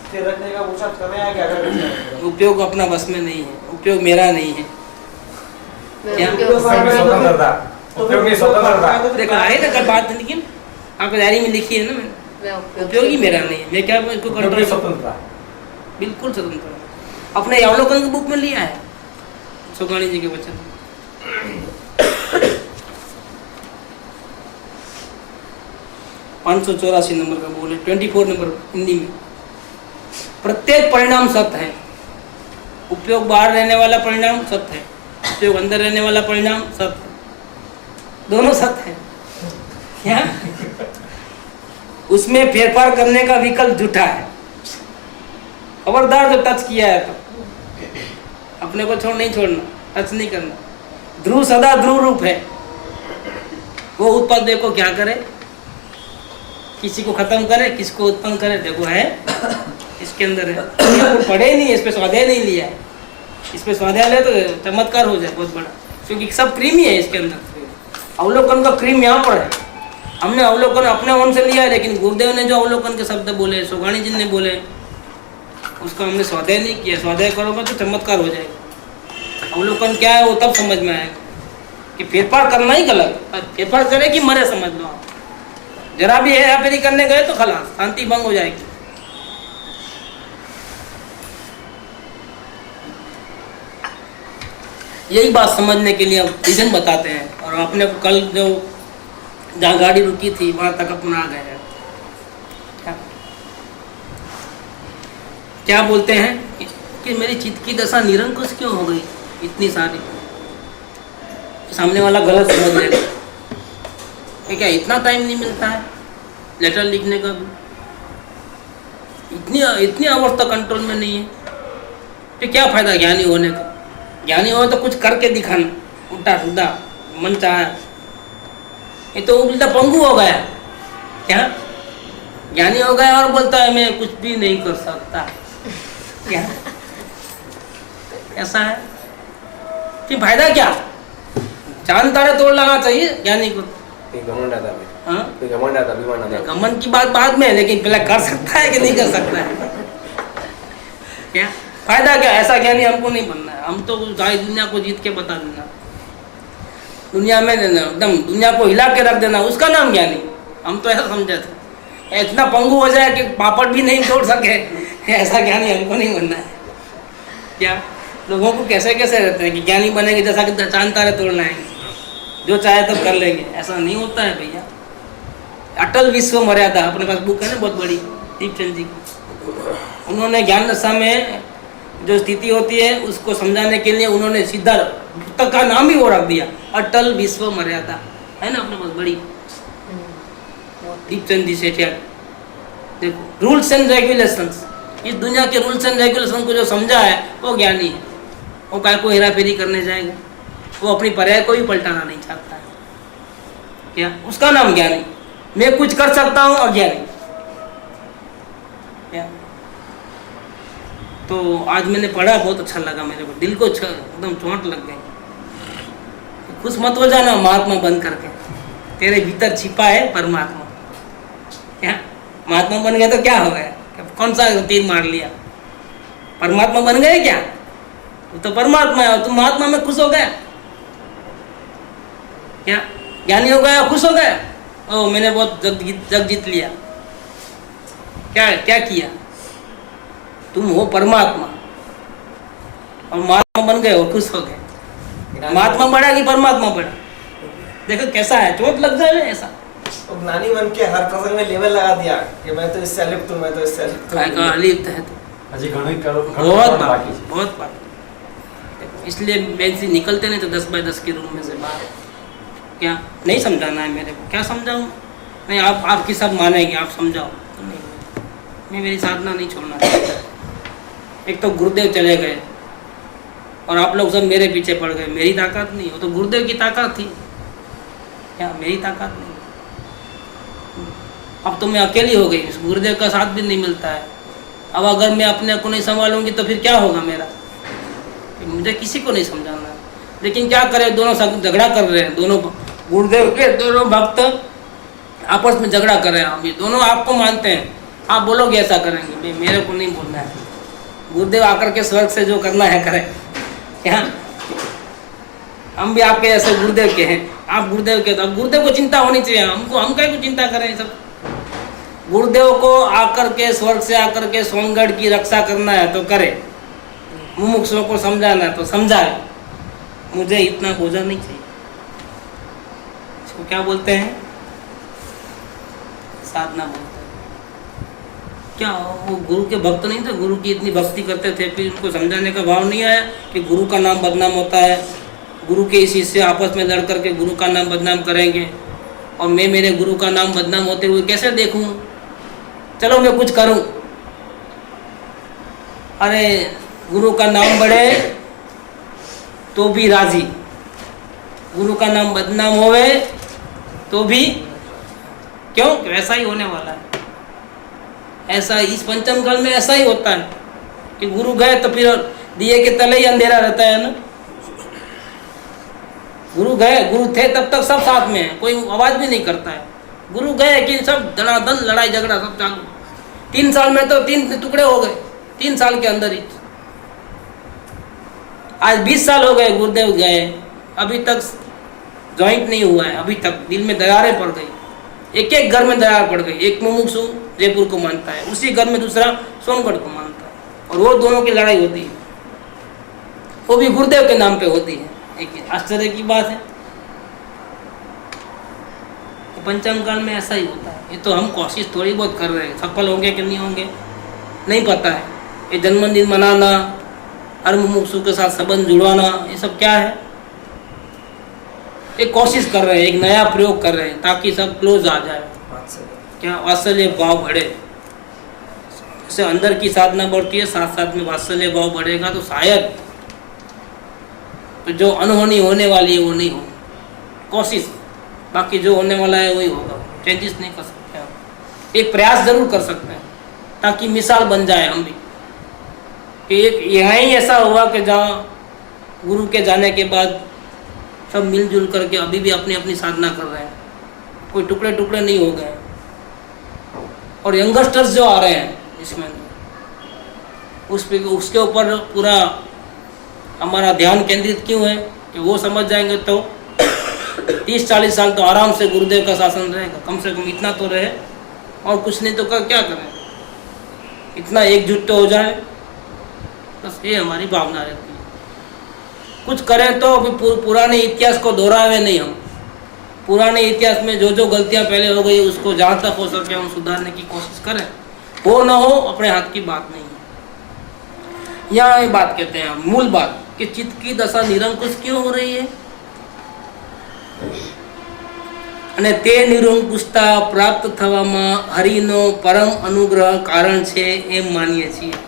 स्थिर रखने का पुरुषार्थ करना है, क्या करना है? उपयोग अपना बस में नहीं है, उपयोग मेरा नहीं है। क्या स्वतंत्रता, उपयोग की स्वतंत्रता। देखो है ना कल बात, लेकिन आपकी डायरी में लिखी है ना मैंने, उपयोग ही मेरा नहीं है, मैं क्या इसको कंट्रोल? स्वतंत्रता, बिल्कुल स्वतंत्र। अपने अवलोकन की बुक में लिया है सुगाणी जी के वचन। 584 नंबर का बोले, 24 नंबर हिंदी में। प्रत्येक परिणाम सत्य है। उपयोग बाहर रहने वाला परिणाम सत्य है, उपयोग अंदर रहने वाला परिणाम सत्य है, दोनों सत्य है। क्या उसमें फेरफार करने का विकल्प झूठा है। खबरदार जो टच किया है तो अपने को नहीं छोड़ना, टच नहीं करना। ध्रुव सदा ध्रुव रूप है। वो उत्पाद देखो क्या करे, किसी को खत्म करे, किसको उत्पन्न करे, देखो है इसके अंदर है। पढ़े नहीं, इस पे स्वाध्याय नहीं लिया है। इस पे स्वाध्याय ले तो चमत्कार हो जाए बहुत बड़ा, क्योंकि सब क्रीम ही है इसके अंदर। अवलोकन का क्रीम यहाँ पर है। हमने अवलोकन अपने मन से लिया है, लेकिन गुरुदेव ने जो अवलोकन के शब्द बोले, सुगाणी जी ने बोले, उसका हमने स्वाध्याय नहीं किया। स्वाध्याय करोगे तो चमत्कार हो जाएगा। अवलोकन क्या है वो तब समझ में आएगा कि फेरफार करना ही गलत। फेरफार करे कि मरे, समझ लो आप। जरा भी है फेरी करने गए तो खलास, शांति भंग हो जाएगी। यही बात समझने के लिए हम रीजन बताते हैं। और आपने कल जो जहाँ गाड़ी रुकी थी वहां तक अपन आ गए हैं। क्या बोलते हैं कि मेरी चित्त की दशा निरंकुश क्यों हो गई इतनी सारी? सामने वाला गलत समझ लेगा कि क्या इतना टाइम नहीं मिलता है लेटर लिखने का भी? इतनी अवस्था कंट्रोल में नहीं है तो क्या फायदा ज्ञानी होने का? ज्ञानी हो तो कुछ करके दिखाना, उल्टा सीधा मन चाहे। ये तो उल्टा पंगु हो गया। क्या ज्ञानी हो गया और बोलता है मैं कुछ भी नहीं कर सकता। क्या ऐसा है? फिर फायदा क्या? चांद तारे तोड़ लाना चाहिए ज्ञानी को। घमंड आता है, हाँ? घमंड आता, अभिमान आता है। घमंड की बात बाद में, लेकिन पहले कर सकता है कि नहीं कर सकता है? क्या फायदा क्या? ऐसा ज्ञानी हमको नहीं बनना है। हम तो सारी दुनिया को जीत के बता देना, दुनिया में एकदम दुनिया को हिला के रख देना, उसका नाम ज्ञानी। हम तो ऐसा समझे थे। इतना पंगु हो जाए कि पापड़ भी नहीं तोड़ सके, ऐसा ज्ञानी हमको नहीं बनना है। क्या लोगों को कैसे कैसे रहते हैं कि ज्ञानी बनेंगे जैसा कि चांद तारे तोड़ लाएंगे, जो चाहे तब कर लेंगे। ऐसा नहीं होता है भैया। अटल विश्व मर्यादा, अपने पास बुक है ना बहुत बड़ी, दीपचंद जी की। उन्होंने ज्ञान दशा में जो स्थिति होती है उसको समझाने के लिए उन्होंने सीधा पुस्तक का नाम ही वो रख दिया, अटल विश्व मर्यादा। है ना अपने पास बड़ी, दीपचंद जी सेठिया। देखो, रूल्स एंड रेगुलेशंस, इस दुनिया के रूल्स एंड रेगुलेशन को जो समझा है वो ज्ञानी है। वो काय को हेरा फेरी करने जाएगा, वो अपनी पर्याय को भी पलटाना नहीं चाहता है। क्या उसका नाम ज्ञानी। मैं कुछ कर सकता हूँ अज्ञानी। क्या तो आज मैंने पढ़ा, बहुत अच्छा लगा मेरे को, दिल को एकदम चोट लग गई। खुश मत हो जाना महात्मा बन करके, तेरे भीतर छिपा है परमात्मा। क्या महात्मा बन गया तो क्या हो गया? कौन सा तीर मार लिया? परमात्मा बन गए क्या? वो तो परमात्मा है, तुम महात्मा में खुश हो गया क्या? ज्ञानी हो गया, खुश हो गया, ओ मैंने बहुत जग जीत लिया। क्या क्या किया? तुम हो परमात्मा और महात्मा बन गए और खुश हो गए। महात्मा बड़ा कि परमात्मा बड़ा? देखो कैसा है, चोट लग जाए ऐसा। तो ज्ञानी बन के हर प्रसंग में लेवल लगा दिया कि मैं तो इससे लिप्त हूँ, मैं तो इससे लिप्त हूँ। काय का लिप्त है तो હજી ઘણું કરો बहुत बात, બાકી છે। बहुत बात। इसलिए बेंच निकलते नहीं तो 10x10 के रूम में से बाहर। क्या नहीं समझाना है मेरे को? क्या समझाऊँ? नहीं, आप आपकी सब मानेंगे, आप समझाओ तो नहीं। मैं मेरी साधना नहीं छोड़ना चाहता। एक तो गुरुदेव चले गए और आप लोग सब मेरे पीछे पड़ गए। मेरी ताकत नहीं, वो तो गुरुदेव की ताकत थी। क्या मेरी ताकत नहीं? अब तो मैं अकेली हो गई, गुरुदेव का साथ भी नहीं मिलता है। अब अगर मैं अपने को नहीं संभालूंगी तो फिर क्या होगा मेरा? मुझे किसी को नहीं समझाना है। लेकिन क्या करें, दोनों झगड़ा कर रहे हैं, दोनों गुरुदेव के दोनों भक्त आपस में झगड़ा कर रहे हैं। अभी दोनों आपको मानते हैं, आप बोलोगे ऐसा करेंगे, मेरे को नहीं बोलना है। गुरुदेव आकर के स्वर्ग से जो करना है करें। क्या हम भी आपके ऐसे गुरुदेव के हैं, आप गुरुदेव के, तो अब गुरुदेव को चिंता होनी चाहिए। हमको हम क्या को चिंता करें सब? गुरुदेव को आकर के स्वर्ग से आकर के सोनगढ़ की रक्षा करना है तो करे, मुमुक्षुओं को समझाना है तो समझाए। मुझे इतना बोझा नहीं चाहिए। इसको क्या बोलते हैं? साधना बोलते हैं। क्या वो गुरु के भक्त नहीं थे? गुरु की इतनी भक्ति करते थे, फिर उनको समझाने का भाव नहीं आया कि गुरु का नाम बदनाम होता है, गुरु के इस शिष्य आपस में लड़ करके गुरु का नाम बदनाम करेंगे और मैं मेरे गुरु का नाम बदनाम होते हुए कैसे देखूं? चलो मैं कुछ करूं। अरे गुरु का नाम बढ़े तो भी राजी, गुरु का नाम बदनाम होवे तो भी, क्यों? ऐसा ही होने वाला है। ऐसा इस पंचम काल में ऐसा ही होता है कि गुरु गए तो फिर दिए के तले ही अंधेरा रहता है ना। गुरु गए, गुरु थे तब तक सब साथ में है, कोई आवाज भी नहीं करता है। गुरु गए कि सब धनाधन लड़ाई झगड़ा सब चालू। 3 साल में तो 3 टुकड़े हो गए, 3 साल के अंदर ही। आज 20 साल हो गए गुरुदेव गए, अभी तक ज्वाइंट नहीं हुआ है। अभी तक दिल में दरारें पड़ गई, एक एक घर में दरार पड़ गई। एक मुमुक्षु जयपुर को मानता है, उसी घर में दूसरा सोनगढ़ को मानता है, और वो दोनों की लड़ाई होती है, वो भी गुरुदेव के नाम पे होती है। एक आश्चर्य की बात है। तो पंचम काल में ऐसा ही होता है। ये तो हम कोशिश थोड़ी बहुत कर रहे हैं, सफल होंगे कि नहीं होंगे नहीं पता है। ये जन्मदिन मनाना, हर मुमुक्षु के साथ संबंध जुड़वाना, ये सब क्या है? एक कोशिश कर रहे हैं, एक नया प्रयोग कर रहे हैं ताकि सब क्लोज आ जाए। क्या वात्सल्य भाव बढ़े, जैसे अंदर की साधना बढ़ती है साथ साथ में वात्सल्य भाव बढ़ेगा तो शायद तो जो अनहोनी होने वाली है वो नहीं हो। कोशिश, बाकी जो होने वाला है वही होगा। चेंजेस नहीं कर सकते हम, एक प्रयास जरूर कर सकते हैं ताकि मिसाल बन जाए हम भी कि एक यहाँ ही ऐसा हुआ कि जहाँ गुरु के जाने के बाद सब मिलजुल करके अभी भी अपनी अपनी साधना कर रहे हैं, कोई टुकड़े टुकड़े नहीं हो गए। और यंगस्टर्स जो आ रहे हैं इसमें उसके ऊपर पूरा हमारा ध्यान केंद्रित क्यों है कि वो समझ जाएंगे तो 30-40 साल तो आराम से गुरुदेव का शासन रहेगा, कम से कम इतना तो रहे। और कुछ नहीं तो क्या करें, इतना एकजुट तो हो जाए, बस ये हमारी भावना रहती है। कुछ करें तो अभी पुराने इतिहास को दोहरावे नहीं हम। पुराने इतिहास में जो जो गलतियां पहले हो गई उसको जहाँ तक हो सके हम सुधारने की कोशिश करें। हो ना हो अपने हाथ की बात नहीं है। यहाँ ये बात कहते हैं मूल बात कि चित्त की दशा निरंकुश क्यों हो रही है? અને તે નિરંકુશતા પ્રાપ્ત થવામાં હરિનો પરમ અનુગ્રહ કારણ છે એમ માનીએ છીએ.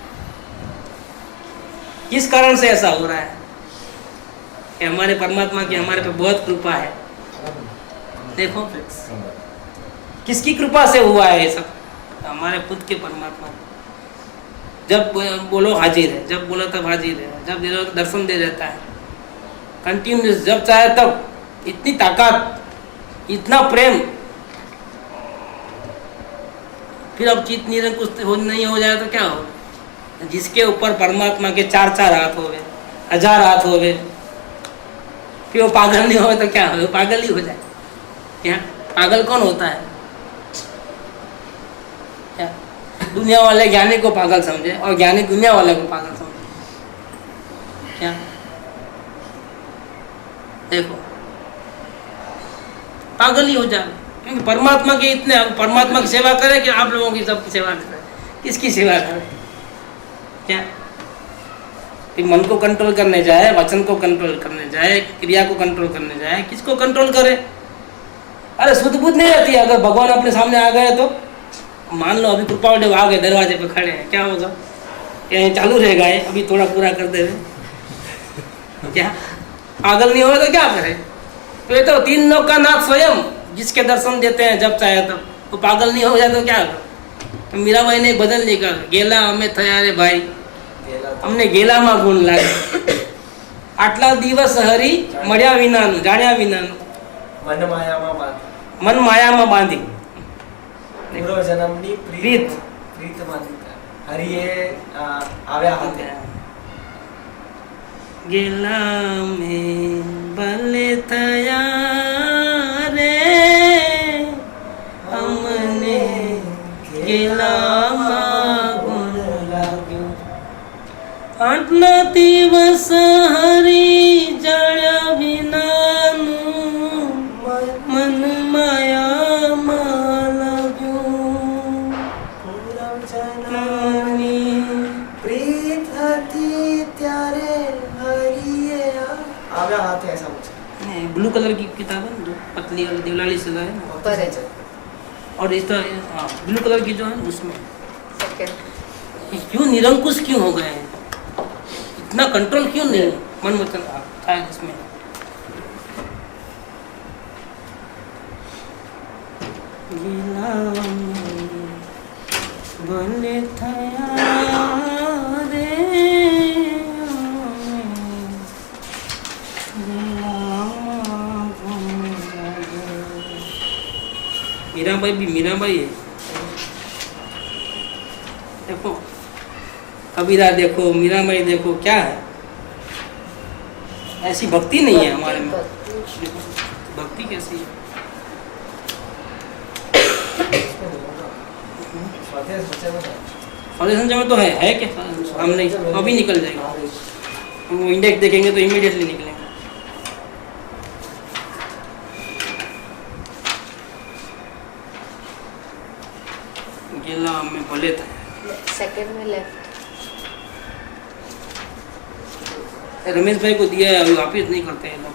किस कारण से ऐसा हो रहा है कि हमारे परमात्मा की हमारे पे बहुत कृपा है. देखो किसकी कृपा से हुआ है ये सब? हमारे खुद के परमात्मा. जब बोलो हाजिर है, जब बोलो तब हाजिर है, जब दिलो दर्शन दे देता है कंटिन्यूस, जब चाहे तब. इतनी ताकत, इतना प्रेम. फिर अब चित्त निरंकुश नहीं हो जाए तो क्या हो? जिसके ऊपर परमात्मा के 4-4 हाथ हो गए, 1000 हाथ हो गए, फिर वो पागल नहीं हो तो क्या हो? पागल ही हो जाए. क्या पागल कौन होता है? क्या दुनिया वाले ज्ञानी को पागल समझे और ज्ञानी दुनिया वाले को पागल समझे? क्या देखो पागल ही हो जाए. क्योंकि परमात्मा के इतने, परमात्मा की सेवा करे कि आप लोगों की सबकी सेवा करे. किसकी सेवा करे? क्या कि मन को कंट्रोल करने जाए, वचन को कंट्रोल करने जाए, क्रिया को कंट्रोल करने जाए, किसको कंट्रोल करे? अरे शुद्ध बुद्ध नहीं रहती. अगर भगवान अपने सामने आ गए तो मान लो अभी कृपावडेव आ गए, दरवाजे पे खड़े हैं, क्या होगा? क्या चालू रहेगा? अभी थोड़ा पूरा कर दे रहे. क्या पागल नहीं हो तो क्या करे? तो ये तो 3 लोक का नाथ स्वयं जिसके दर्शन देते हैं जब चाहे तब. तो पागल नहीं हो जाए तो क्या करे? तो मीराबाई ने एक भजन लिखा, गेला અમે થયા રે ભાઈ, અમને ગેલામાં ગુણ લાગે. આટલા દિવસ હરી મળ્યા વિનાનું, જાણ્યા વિનાનું, મન માયામાં બાંધી પૂર્વ જન્મની પ્રીત પ્રીત બાંધી હરિએ આવ્યા હાથે. गेला में भले थया रे हमने गेलाમાં ગુણ લાગ્યો. આટલા દિવસ હરી જાણ્યા વિનાનું મન માયામાં લાગ્યો. પૂર્વ જન્મની પ્રીત હતી ત્યારે હરિએ આવ્યા હાથે. ऐसा कुछ ब्लू कलर की किताब है जो पतली वाली देवलाली सजा है ना, ऊपर है और इस तरह ब्लू कलर की जो है उसमें सेकंड. क्यों निरंकुश क्यों हो गए हैं? इतना कंट्रोल क्यों नहीं? मन वचन था इसमें. भले थया रे मीराबाई भी मीराबाई है. देखो कबीरा देखो, मीराबाई देखो, क्या है? ऐसी भक्ति नहीं है हमारे में. भक्ति कैसी है? स्वाध्याय संचय में तो है क्या? हम नहीं, अभी निकल जाएगा. वो इंडेक्स देखेंगे तो इमीडिएटली निकलेंगे. गेला में भले था. सेकंड में लेफ्ट. रमेश भाई को दिया है, अभी वापिस नहीं करते हैं लोग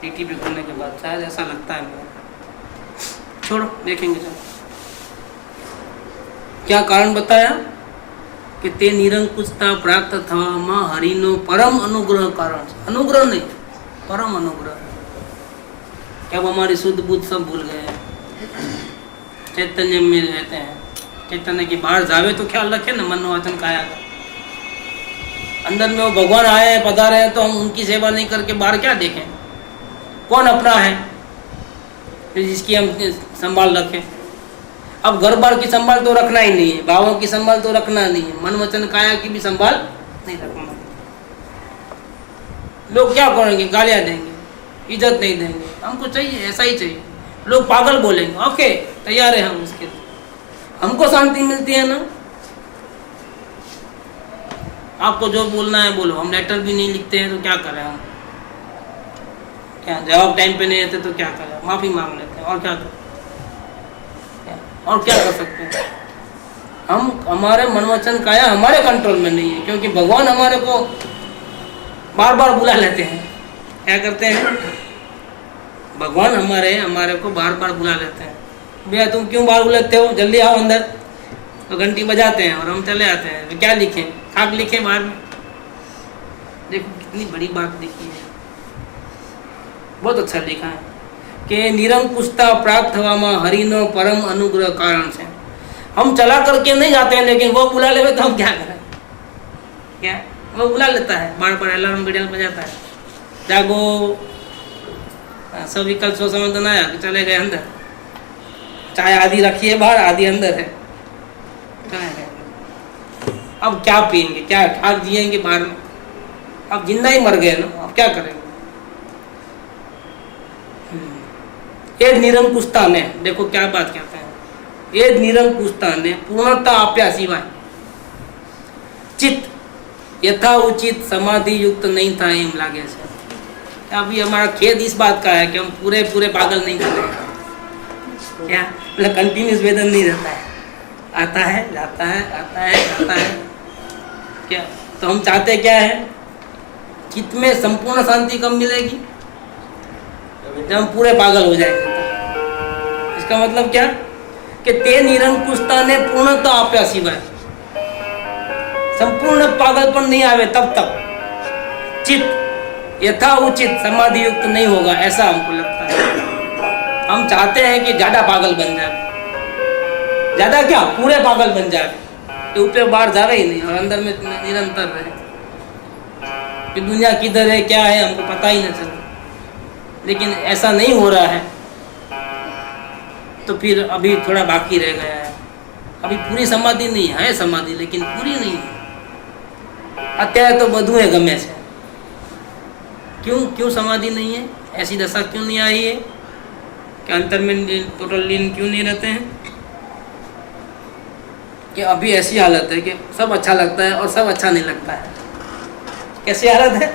टीटी पे खोलने के बाद, शायद ऐसा लगता है मुझे. छोड़ो देखेंगे. चलो क्या कारण बताया कि તે નિરંકુશતા પ્રાપ્ત થવામાં હરિનો પરમ अनुग्रह कारण. अनुग्रह नहीं, परम अनुग्रह. क्या हमारी शुद्ध बुद्ध सब भूल गए हैं, चैतन्य में रहते हैं. चैतन्य की बाहर जावे तो ख्याल रखे ना, मन वचन काया का. अंदर में वो भगवान आए हैं, पधारे हैं, तो हम उनकी सेवा नहीं करके बाहर क्या देखें? कौन अपना है जिसकी हम संभाल रखें? अब घर बार की संभाल तो रखना ही नहीं है, भावों की संभाल तो रखना नहीं है, मन वचन काया की भी संभाल नहीं रखना. लोग क्या करेंगे? गालियां देंगे, इज्जत नहीं देंगे. हमको चाहिए ऐसा ही चाहिए. लोग पागल बोलेंगे, ओके तैयार है हम उसके लिए. हमको शांति मिलती है ना. आपको जो बोलना है बोलो. हम लेटर भी नहीं लिखते हैं तो क्या करें हम? क्या जवाब टाइम पे नहीं आते तो क्या करें? माफी मांग लेते हैं. और क्या करें? और क्या कर सकते हैं? हम हमारे मन वचन काया हमारे कंट्रोल में नहीं है, क्योंकि भगवान हमारे को बार बार बुला लेते हैं. क्या करते हैं? भगवान हमारे को बार बार बुला लेते हैं, भैया तुम क्यों बार बुलाते हो, जल्दी आओ अंदर। तो घंटी बजाते हैं और हम चले आते हैं। तो क्या लिखें, खाक लिखें बाहर में। देखो कितनी बड़ी बात लिखी है, बहुत अच्छा लिखा है कि निरंकुशता प्राप्त हवा हरिनो परम अनुग्रह कारण से। हम चला करके नहीं जाते हैं, लेकिन वो बुला ले तो हम क्या करें, क्या वो बुला लेता है, बार बार अलार्म घड़ियाल बजाता है, जागो, सब विकल्प सोच समझ तो ना आया, चले गए अंदर। चाय आधी रखी है बाहर, आधी अंदर है। अब क्या पियेंगे, क्या ठाक जिएंगे बाहर में, अब जिंदा ही मर गए ना, अब क्या करेंगे। ये निरंकुशता ने, देखो क्या बात कहते हैं, ये निरंकुशता ने पूर्णता आप्या सिवाय चित्त यथा उचित समाधि युक्त नहीं था एम लागे से। अभी हमारा खेद इस बात का है कि हम पूरे पागल नहीं कर रहे, क्या मतलब कंटिन्यूस वेदन नहीं रहता है, आता है जाता है, आता है जाता है, क्या। तो हम चाहते क्या है, चित्त में संपूर्ण शांति कब मिलेगी, जब हम पूरे पागल हो जाएंगे। इसका मतलब क्या कि ते निरंकुशता ने पूर्णता आप्या सिवाय संपूर्ण पागलपन नहीं आवे तब तक चित्त यथा उचित समाधि युक्त नहीं होगा, ऐसा हमको लगता है। हम चाहते हैं कि ज्यादा पागल बन जाए, ज्यादा क्या पूरे पागल बन जाए, तो ऊपर बाहर जावे ही नहीं और अंदर में निरंतर रहे कि दुनिया किधर है क्या है हमको पता ही नहीं चलता। लेकिन ऐसा नहीं हो रहा है, तो फिर अभी थोड़ा बाकी रह गया है। अभी पूरी समाधि नहीं है, समाधि लेकिन पूरी नहीं है। अत्यारे तो बधु है गमे से, क्यों समाधि नहीं है, ऐसी दशा क्यों नहीं आई है कि अंतर में टोटल लीन क्यों नहीं रहते हैं। कि अभी ऐसी हालत है कि सब अच्छा लगता है और सब अच्छा नहीं लगता है। कैसी हालत है,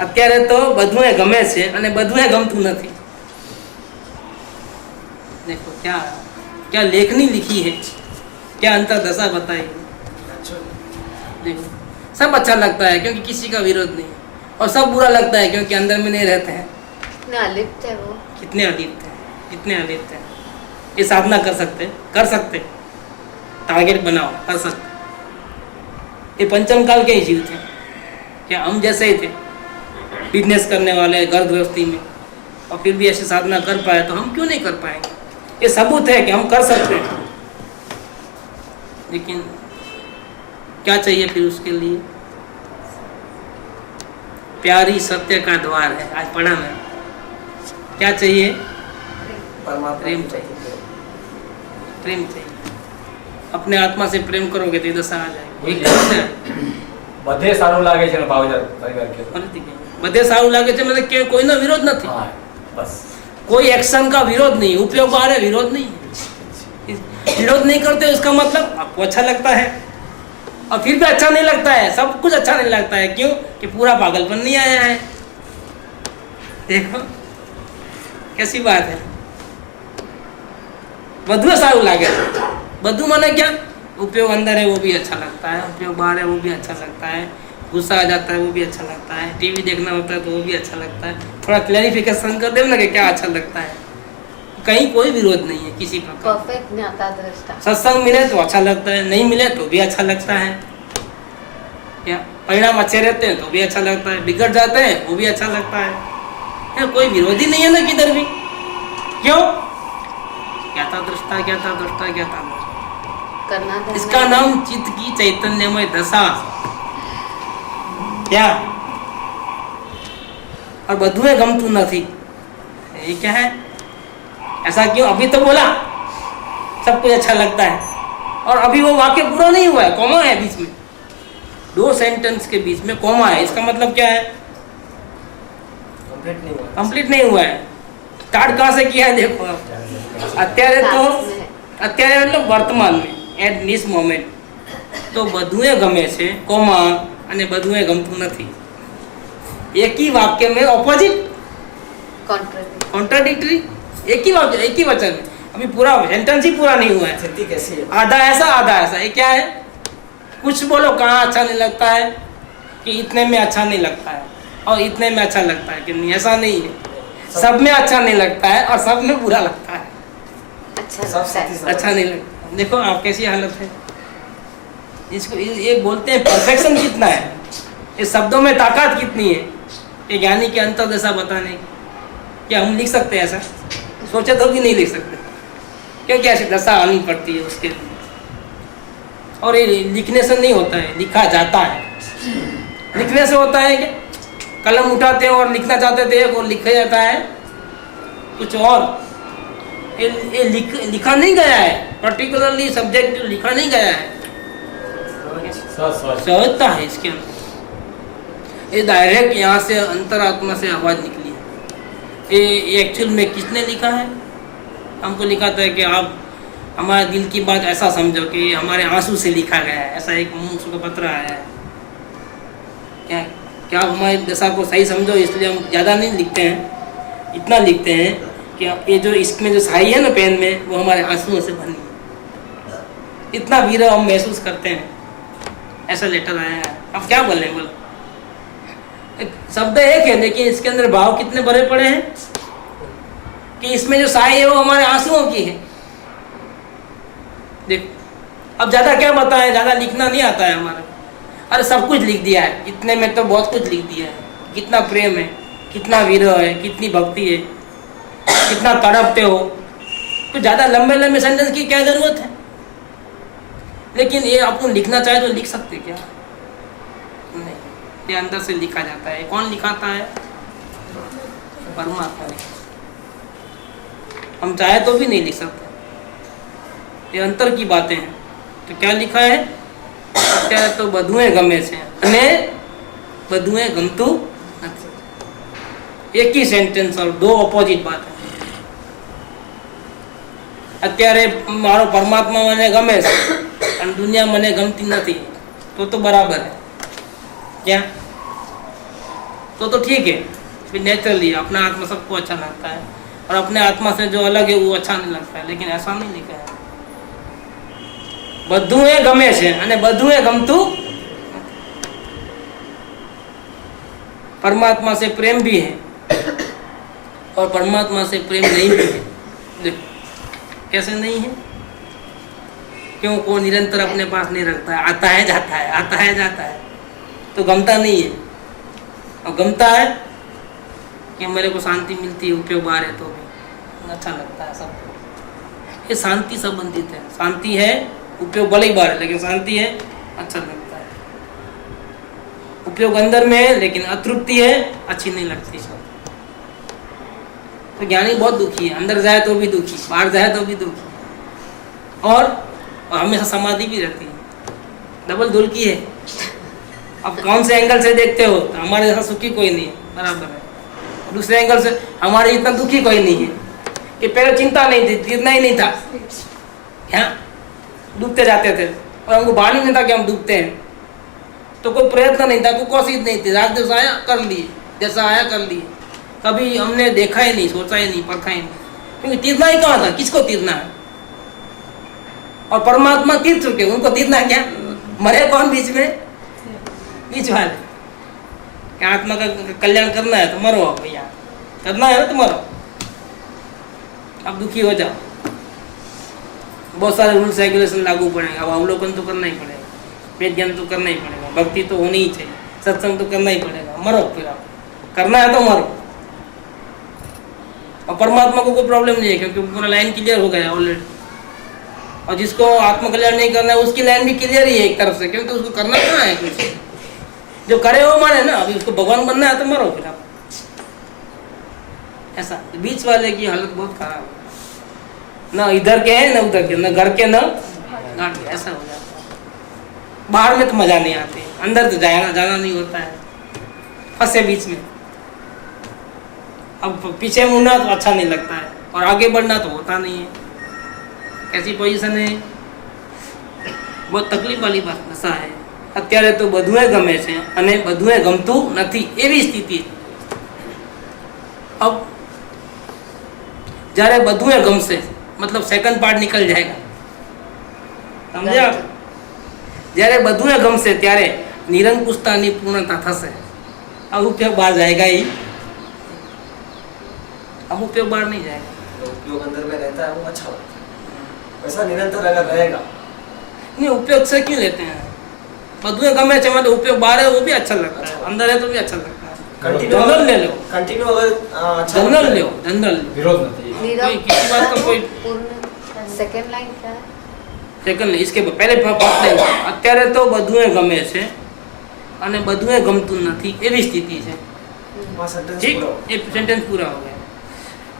અત્યારે તો બધું ગમે છે અને બધું ગમતું નથી। देखो क्या क्या लेखनी लिखी है, क्या अंतर दशा बताई। देखो सब अच्छा लगता है क्योंकि किसी का विरोध नहीं, और सब बुरा लगता है क्योंकि अंदर में नहीं रहते हैं। कितने अलिप्त है वो, कितने अलिप्त हैं, कितने अलिप्त हैं। ये साधना कर सकते टारगेट बनाओ, कर सकते। ये पंचम काल के ही जीव थे, क्या हम जैसे ही थे, बिजनेस करने वाले घर गृहस्थी में, और फिर भी ऐसी साधना कर पाए, तो हम क्यों नहीं कर पाएंगे। ये सबूत है कि हम कर सकते हैं। लेकिन क्या चाहिए फिर उसके लिए, प्यारी सत्य का द्वार है। आज पढ़ा मैं, क्या चाहिए, प्रेम चाहिए, प्रेम चाहिए। अपने आत्मा से प्रेम करोगे तो दशा आ जाएगी। બધે સારું લાગે છે ને ભાવજાર પરિવાર કે બધે સારું લાગે છે, मतलब કે કોઈનો વિરોધ નથી, બસ कोई एक्शन का विरोध नहीं, उपयोग आ रहे विरोध नहीं है। विरोध नहीं करते उसका मतलब आपको अच्छा लगता है, और फिर भी अच्छा नहीं लगता है, सब कुछ अच्छा नहीं लगता है। क्यों कि पूरा पागलपन नहीं आया है। देखो कैसी बात है, બધું સારું લાગે છે। બધું મને क्या, उपयोग अंदर है वो भी अच्छा लगता है, उपयोग बाहर है वो भी अच्छा लगता है, गुस्सा आ जाता है वो भी अच्छा लगता है, टीवी देखना होता है तो वो भी अच्छा लगता है। थोड़ा क्लैरिफिकेशन कर दे ना कि क्या अच्छा लगता है। कहीं कोई विरोध नहीं है किसी प्रकार। परफेक्ट ज्ञाता दृष्टा। सत्संग मिले तो अच्छा लगता है, नहीं मिले तो भी अच्छा लगता है। क्या परिणाम अच्छे रहते हैं तो भी अच्छा लगता है, बिगड़ जाते हैं वो भी अच्छा लगता है। कोई विरोधी नहीं है ना किधर भी। क्यों, ज्ञाता दृष्टा, ज्ञाता दृष्टा, ज्ञाता दृष्टा। इसका नाम चित्त की चैतन्यमय दशा। क्या, और બધું ગમતું નથી, ये क्या है, ऐसा क्यों। अभी तो बोला सब कुछ अच्छा लगता है, और अभी वो वाक्य पूरा नहीं हुआ है, कॉमा है बीच में, 2 सेंटेंस के बीच में कॉमा है। इसका मतलब क्या है, कंप्लीट नहीं हुआ है। स्टार्ट कहाँ से किया है देखो। અત્યારે मतलब वर्तमान में, एट दिस मोमेंट तो બધું ગમે છે, કોમા, અને બધું ગમતું નથી। एक ही वाक्य में ऑपोजिट, कॉन्ट्राडिक्टरी, एक ही वाक्य, एक ही वचन में। अभी पूरा सेंटेंस ही पूरा नहीं हुआ है। स्थिति कैसी है, आधा ऐसा आधा ऐसा। ये क्या है, कुछ बोलो कहाँ अच्छा नहीं लगता है कि इतने में अच्छा नहीं लगता है, और इतने में अच्छा लगता है कि नहीं, ऐसा नहीं है। सब में अच्छा नहीं लगता है और सब में बुरा लगता है। अच्छा लगता है। अच्छा नहीं लगता। देखो आप कैसी हालत है, इसको ये बोलते हैं परफेक्शन कितना है, इस शब्दों में ताकत कितनी है, ये ज्ञानी के अंतर्दशा बताने की। क्या हम लिख सकते हैं ऐसा? सोचे तो भी नहीं लिख सकते, क्योंकि ऐसी दशा आनी पड़ती है उसके लिए। और ये लिखने से नहीं होता है, लिखा जाता है। लिखने से होता है क्या? कलम उठाते हैं और लिखना चाहते थे और लिखा जाता है कुछ और। ये लिखा नहीं गया है, पर्टिकुलरली सब्जेक्ट लिखा नहीं गया है, सहजता है इसके अंदर। ये डायरेक्ट यहाँ से अंतरात्मा से आवाज निकली है। ये एक्चुअल में किसने लिखा है? हमको लिखा था कि आप हमारे दिल की बात ऐसा समझो कि हमारे आंसू से लिखा गया है, ऐसा एक मुंह का पत्र आया है। क्या आप हमारी दशा को सही समझो, इसलिए हम ज़्यादा नहीं लिखते हैं, इतना लिखते हैं कि ये जो इसमें जो स्याही है ना पेन में, वो हमारे आंसुओं से बनी है। इतना विरह हम महसूस करते हैं, ऐसा लेटर आया है। अब क्या बोले? बोलो, शब्द एक है लेकिन इसके अंदर भाव कितने भरे पड़े हैं कि इसमें जो स्याही है वो हमारे आंसुओं की है। देखो, अब ज़्यादा क्या बताएं, ज़्यादा लिखना नहीं आता है हमारे। अरे सब कुछ लिख दिया है, इतने में तो बहुत कुछ लिख दिया है। कितना प्रेम है, कितना विरह है, कितनी भक्ति है, कितना तड़पते हो। तो ज़्यादा लंबे लंबे सेंटेंस की क्या ज़रूरत है? लेकिन ये आपको लिखना चाहे तो लिख सकते क्या? नहीं, ये अंदर से लिखा जाता है। कौन लिखाता है? परमात्मा। हम चाहे तो भी नहीं लिख सकते, ये अंतर की बातें हैं। तो क्या लिखा है? क्या तो बधुएं गमे से अने बधुएं गमतु નથી। एक ही सेंटेंस और दो ऑपोजिट बात है। અત્યારે મારો પરમાત્મા મને ગમે છે અને દુનિયા મને ગમતી નથી, तो बराबर है क्या? तो ठीक है, नेचुरली अपना आत्मा सबको अच्छा लगता है और अपने आत्मा से जो अलग है वो अच्छा नहीं लगता है। लेकिन ऐसा नहीं लिखा है। बधुए गमे છે અને बधुए गमતું। परमात्मा से प्रेम भी है और परमात्मा से प्रेम नहीं भी है। देखो कैसे नहीं है? क्यों? को निरंतर अपने पास नहीं रखता है, आता है जाता है, आता है जाता है, तो गमता नहीं है। और गमता है कि मेरे को शांति मिलती है, उपयोग बाहर है तो भी अच्छा लगता है सबको। ये शांति संबंधित है। शांति है, उपयोग भले ही बाहर है लेकिन शांति है, अच्छा लगता है। उपयोग अंदर में है लेकिन अतृप्ति है, अच्छी नहीं लगती। तो ज्ञानी बहुत दुखी है, अंदर जाए तो भी दुखी, बाहर जाए तो भी दुखी। और हमेशा समाधि भी रहती है, डबल धुल की है। अब कौन से एंगल से देखते हो तो हमारे जैसा सुखी कोई नहीं है, बराबर है। दूसरे एंगल से हमारे इतना दुखी कोई नहीं है कि पहले चिंता नहीं थी, इतना ही नहीं था, यहाँ डूबते जाते थे और हमको भान ही नहीं था कि हम डूबते हैं। तो कोई प्रयत्न नहीं था, कोई कोशिश नहीं थी, रात दिवस आया कर लिए, जैसा आया कर लिए। कभी हमने देखा ही नहीं, सोचा ही नहीं, परखा ही नहीं, क्योंकि तीरना ही कहाँ था, किसको तीरना है? और परमात्मा तीर चुके, उनको तीरना क्या? मरे कौन बीच में? बीच वाले। क्या आत्मा का कल्याण करना है तो मरो भैया, करना है ना तो मरो। अब दुखी हो जाओ, बहुत सारे रूल्स रेगुलेशन लागू पड़ेंगे। अब अवलोकन तो करना ही पड़ेगा, वेद ज्ञान तो करना ही पड़ेगा, भक्ति तो होनी ही चाहिए, सत्संग तो करना ही पड़ेगा। मरो फिर, आप करना है तो मरो। और परमात्मा को कोई प्रॉब्लम नहीं है क्योंकि पूरा लाइन क्लियर हो गया ऑलरेडी। और जिसको आत्मकल्याण नहीं करना है उसकी लाइन भी क्लियर ही है एक तरफ से, क्योंकि उसको करना कहाँ है कुछ। जो करे वो माने ना। अभी उसको भगवान बनना है तो मरो फिर आप। ऐसा बीच वाले की हालत बहुत खराब है, ना इधर के है ना उधर के, ना घर के ना घाट के, ऐसा हो जाता है। बाहर में तो मजा नहीं आती, अंदर तो जाना नहीं होता है, फंसे बीच में। अब पीछे मुड़ना तो अच्छा नहीं लगता है और आगे बढ़ना तो होता नहीं है। कैसी पोजीशन है? बहुत तकलीफ वाली बात दशा है। અત્યારે તો બધુંય ગમે છે અને બધુંય ગમતું નથી, એવી સ્થિતિ। अब જ્યારે બધુંય ગમશે मतलब સેકન્ડ પાર્ટ निकल जाएगा, समझे आप? જ્યારે બધુંય ગમશે ત્યારે નિરંકુશતાની પૂર્ણતા થશે। अब उपयोग बाहर जाएगा ही। अब उपयोग बाहर नहीं जाएगा। जो उपयोग अंदर में रहता है वो अच्छा लगता है, वैसा निरंतर अगर रहेगा। नहीं, उपयोग से क्यों लेते हैं? बधुएं गमे छे मतलब उपयोग बाहर है वो भी अच्छा लगता है, अंदर है तो भी अच्छा लगता है। जनरल ले लो, कंटिन्यू अगर अच्छा जनरल ले लो, जनरल विरोध નથી। कोई किसी बात का कोई પૂર્ણ સેકન્ડ લાઈન क्या है? સેકન્ડ નહીં, इसके पहले પાર્ટ નહીં। અત્યારે તો બધુંય ગમે છે અને બધુંય ગમતું નથી એવી સ્થિતિ છે। वहाँ सेंटेंस ઠીક, पूरा એ સેન્ટેન્સ પૂરા हो ગયા।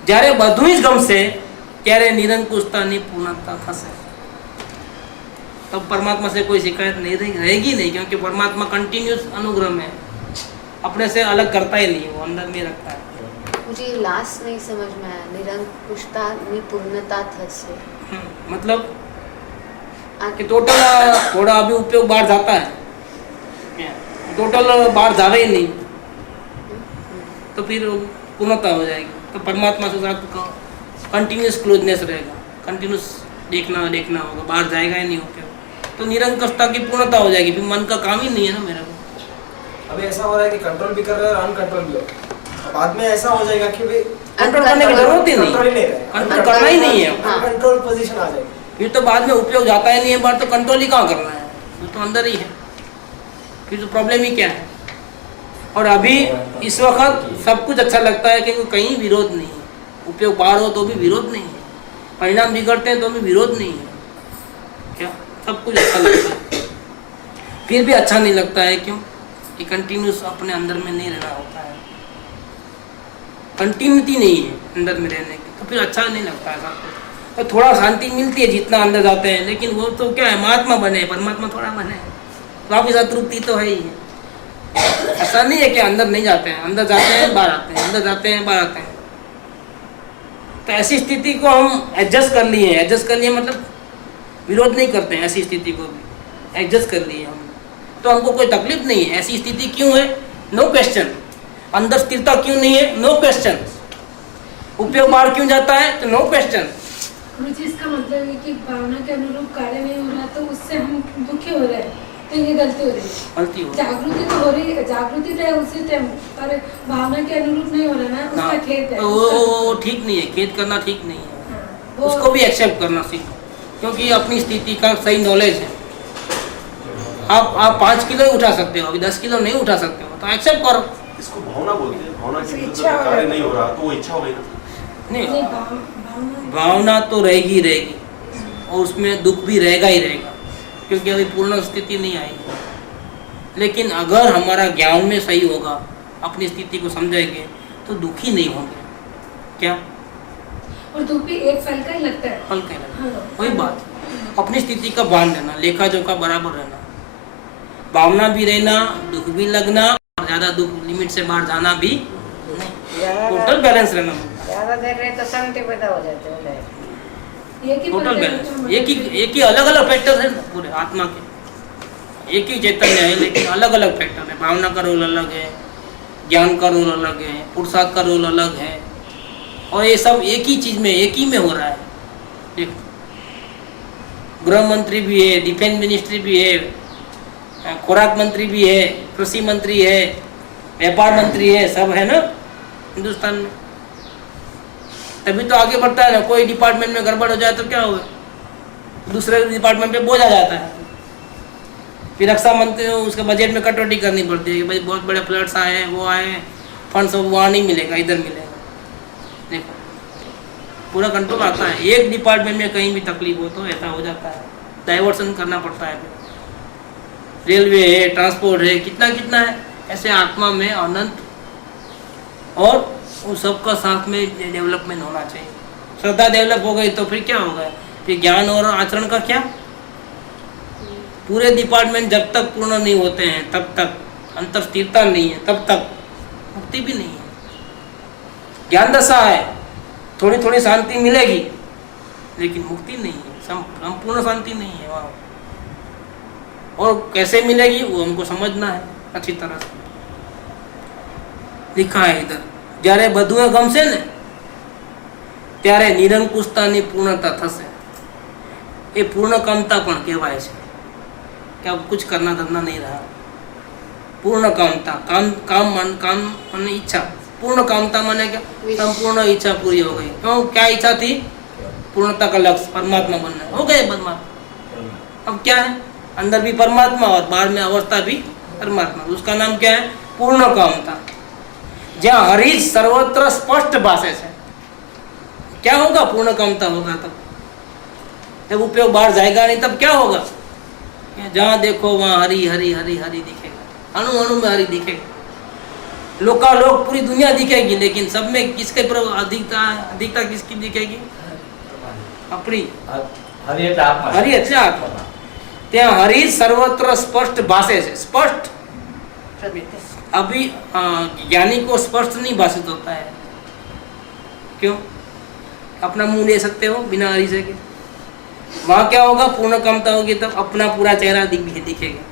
જ્યારે બધું જ ગમશે ત્યારે નિરંકુશતાની પૂર્ણતા થશે। तब परमात्मा से कोई शिकायत नहीं रहेगी नहीं, क्योंकि परमात्मा कंटिन्यूस अनुग्रह में अपने से अलग करता ही नहीं, वो अंदर में रखता है। मुझे लास्ट नहीं समझ में आया, निरंकुशताની પૂર્ણતા થશે मतलब कि टोटल थोड़ा अभी उपयोग बाहर जाता है, टोटल बाहर जावे ही नहीं तो फिर पूर्णता हो जाएगी। तो परमात्मा से साथ कंटिन्यूस क्लोजनेस रहेगा, कंटिन्यूस देखना देखना होगा, बाहर जाएगा ही नहीं उपयोग, तो निरंकुशता की पूर्णता हो जाएगी। फिर मन का काम ही नहीं है ना मेरे को। अभी ऐसा हो रहा है कि कंट्रोल भी कर रहे हैं और अनकंट्रोल भी हो रहा है। बाद में ऐसा हो जाएगा कि भाई कंट्रोल करने की जरूरत ही कंट्रोल ही नहीं, नहीं रहेगा, कंट्रोल करना ही नहीं है। कंट्रोल पोजीशन आ जाएगी। फिर तो बाद में उपयोग जाता ही नहीं है बाहर, तो कंट्रोल ही कहाँ करना है, वो तो अंदर ही है। फिर तो प्रॉब्लम ही क्या है। और अभी इस वक्त सब कुछ अच्छा लगता है क्योंकि कहीं विरोध नहीं है, उपयोग बाहर हो तो भी विरोध नहीं है, परिणाम बिगड़ते हैं तो भी विरोध नहीं है, क्या सब कुछ अच्छा लगता है। फिर भी अच्छा नहीं लगता है, क्यों कि कंटिन्यूस अपने अंदर में नहीं रहना होता है, कंटिन्यूटी नहीं है अंदर में रहने की, तो फिर अच्छा नहीं लगता है सब कुछ। तो थोड़ा शांति मिलती है जितना अंदर जाते हैं, लेकिन वो तो क्या है, महात्मा बने, परमात्मा थोड़ा बने, वापिस अतृप्ति तो है ही है। ऐसा नहीं है कि अंदर नहीं जाते हैं, अंदर जाते हैं बाहर आते हैं, अंदर जाते हैं बाहर आते हैं। तो ऐसी स्थिति को हम एडजस्ट कर लिए मतलब विरोध नहीं करते हैं, ऐसी स्थिति को भी एडजस्ट कर लिए हम, तो हमको कोई तकलीफ नहीं है। ऐसी स्थिति क्यों है, नो क्वेश्चन। अंदर स्थिरता क्यों नहीं है, नो क्वेश्चन। उपयोग बाहर क्यों जाता है, तो नो क्वेश्चन। गुरुजी इसका मतलब है कि भावना के अनुरूप कार्य नहीं हो रहा तो उससे हम दुखी हो रहे हैं, तो ये गलती हो रही है। गलती हो जागृति तो हो रही है, जागृति तो है उसी टाइम, पर भावना के अनुरूप नहीं हो रहा ना, उसका खेद है। तो वो ठीक नहीं है, खेद करना ठीक नहीं है, उसको भी एक्सेप्ट करना सीखो, क्योंकि अपनी स्थिति का सही नॉलेज है। आप 5 किलो ही उठा सकते हो, अभी 10 किलो नहीं उठा सकते हो, तो एक्सेप्ट करो। इसको भावना बोलते हैं, भावना की विरुद्ध कार्य नहीं हो रहा तो वो इच्छा हो गई ना। नहीं, भावना तो रहेगी और उसमें दुख भी रहेगा ही रहेगा, क्योंकि अभी पूर्ण स्थिति नहीं आई। लेकिन अगर हमारा ज्ञान में सही होगा, अपनी स्थिति को समझेंगे तो दुखी नहीं होंगे। क्या, और दुख भी एक फल का ही लगता है, फल का लगता, वही बात। अपनी स्थिति का भान रहना, लेखा जोखा बराबर रहना, भावना भी रहना, दुख भी लगना, और ज्यादा दुख लिमिट से बाहर जाना भी नहीं, टोटल बैलेंस रहना। ज्यादा देर रहे तो शांति पैदा हो जाते हैं, टोटल बैलेंस। एक ही अलग अलग फैक्टर है ना पूरे आत्मा के, एक ही चैतन्य है लेकिन अलग अलग फैक्टर है। भावना का रोल अलग है, ज्ञान का रोल अलग है, पुरुषार्थ का रोल अलग है, और ये सब एक ही चीज में, एक ही में हो रहा है। देखो, गृह मंत्री भी है, डिफेंस मिनिस्ट्री भी है, खुराक मंत्री भी है, कृषि मंत्री है, व्यापार मंत्री है, सब है ना हिंदुस्तान में। तभी तो आगे बढ़ता है ना। कोई डिपार्टमेंट में गड़बड़ हो जाए तो क्या होगा, दूसरे डिपार्टमेंट पे बोझ आ जाता है। फिर रक्षा मंत्री उसके बजट में कटौती करनी पड़ती है कि भाई बहुत बड़े फ्लड्स आए हैं, वो आए हैं, फंड सब वहाँ नहीं मिलेगा, इधर मिलेगा। देखो, पूरा कंट्रोल आता है। एक डिपार्टमेंट में कहीं भी तकलीफ हो तो ऐसा हो जाता है, डाइवर्सन करना पड़ता है। रेलवे है, ट्रांसपोर्ट है, कितना कितना है, ऐसे आत्मा में अनंत, और उन सबका साथ में डेवलपमेंट होना चाहिए। श्रद्धा डेवलप हो गई तो फिर क्या होगा, फिर ज्ञान और आचरण का क्या। पूरे डिपार्टमेंट जब तक पूर्ण नहीं होते हैं तब तक, अंतर स्थिरता नहीं है तब तक मुक्ति भी नहीं है। ज्ञान दशा है, थोड़ी थोड़ी शांति मिलेगी लेकिन मुक्ति नहीं है, संपूर्ण शांति नहीं है वहाँ। और कैसे मिलेगी वो हमको समझना है अच्छी तरह से। लिखा है इधर, જ્યારે બધું ગમશે ને ત્યારે નિરંકુશતાની પૂર્ણતા થશે। એ પૂર્ણકામતા પણ કહેવાય છે કે अब कुछ करना धरना नहीं रहा। पूर्ण कामता, काम मन इच्छा, पूर्ण कामता माने क्या? संपूर्ण इच्छा पूरी हो गई। क्यों? क्या इच्छा थी? पूर्णता का लक्ष्य परमात्मा बनना, हो गए परमात्मा। अब क्या है? अंदर भी परमात्मा और बाहर में अवस्था भी परमात्मा, उसका नाम क्या है? पूर्ण कामता। जहाँ हरि सर्वत्र स्पष्ट भाषा से क्या होगा? पूर्ण कामता होगा। तब जब उपयोग बाहर जाएगा नहीं तब क्या होगा? जहाँ देखो वहाँ हरि हरि हरि हरि दिखेगा, अणु अणु में हरि दिखेगा। लोकालोक पूरी दुनिया दिखेगी, लेकिन सब में किसके प्रभु अधिकता किसकी दिखेगी? अपनी हरि એટલે આત્મા, हरि એટલે आत्मा। ત્યાં हरि सर्वत्र स्पष्ट भाषे से, स्पष्ट। अभी ज्ञानी को स्पष्ट नहीं भाषित होता है। क्यों? अपना मुंह ले सकते हो बिना हरि से के। वहां क्या होगा? पूर्ण कामता होगी तब अपना पूरा चेहरा दिखेगा।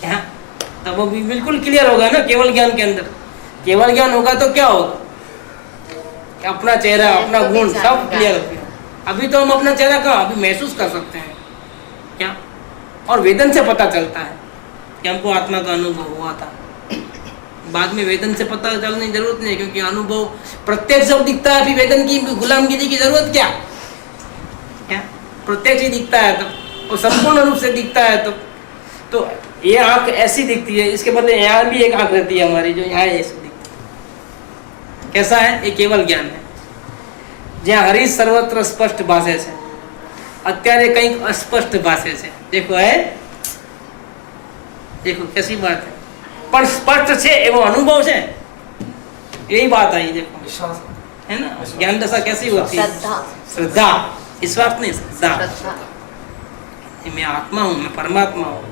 क्या? तब वो बिल्कुल क्लियर होगा ना। केवल ज्ञान के अंदर केवल ज्ञान होगा तो क्या होगा? अपना चेहरा, अपना गुण सब क्लियर होगा। अभी तो हम अपना चेहरा का अभी महसूस कर सकते हैं क्या? और वेदन से पता चलता है कि हमको आत्मा का अनुभव हुआ था। बाद में वेदन से पता चलने की जरूरत नहीं, क्योंकि अनुभव प्रत्यक्ष जब दिखता है, अभी वेदन की गुलामगिरी की जरूरत क्या? क्या? प्रत्यक्ष ही दिखता है तब, और संपूर्ण रूप से दिखता है तब। तो ये आंख ऐसी दिखती है, इसके बदले यहाँ भी एक आंख रहती है हमारी, जो यहाँ ऐसी दिखती है। कैसा है? ये केवल ज्ञान है। जहाँ हरि सर्वत्र स्पष्ट भाषे से, અત્યારે કંઈક અસ્પષ્ટ ભાષે છે। देखो है, देखो कैसी बात है, पर स्पष्ट છે એવો અનુભવ છે, यही बात आई। देखो विश्वास है ना, ज्ञान दशा कैसी होती है? श्रद्धा, विश्वास नहीं, श्रद्धा। मैं आत्मा हूँ, मैं परमात्मा हूँ।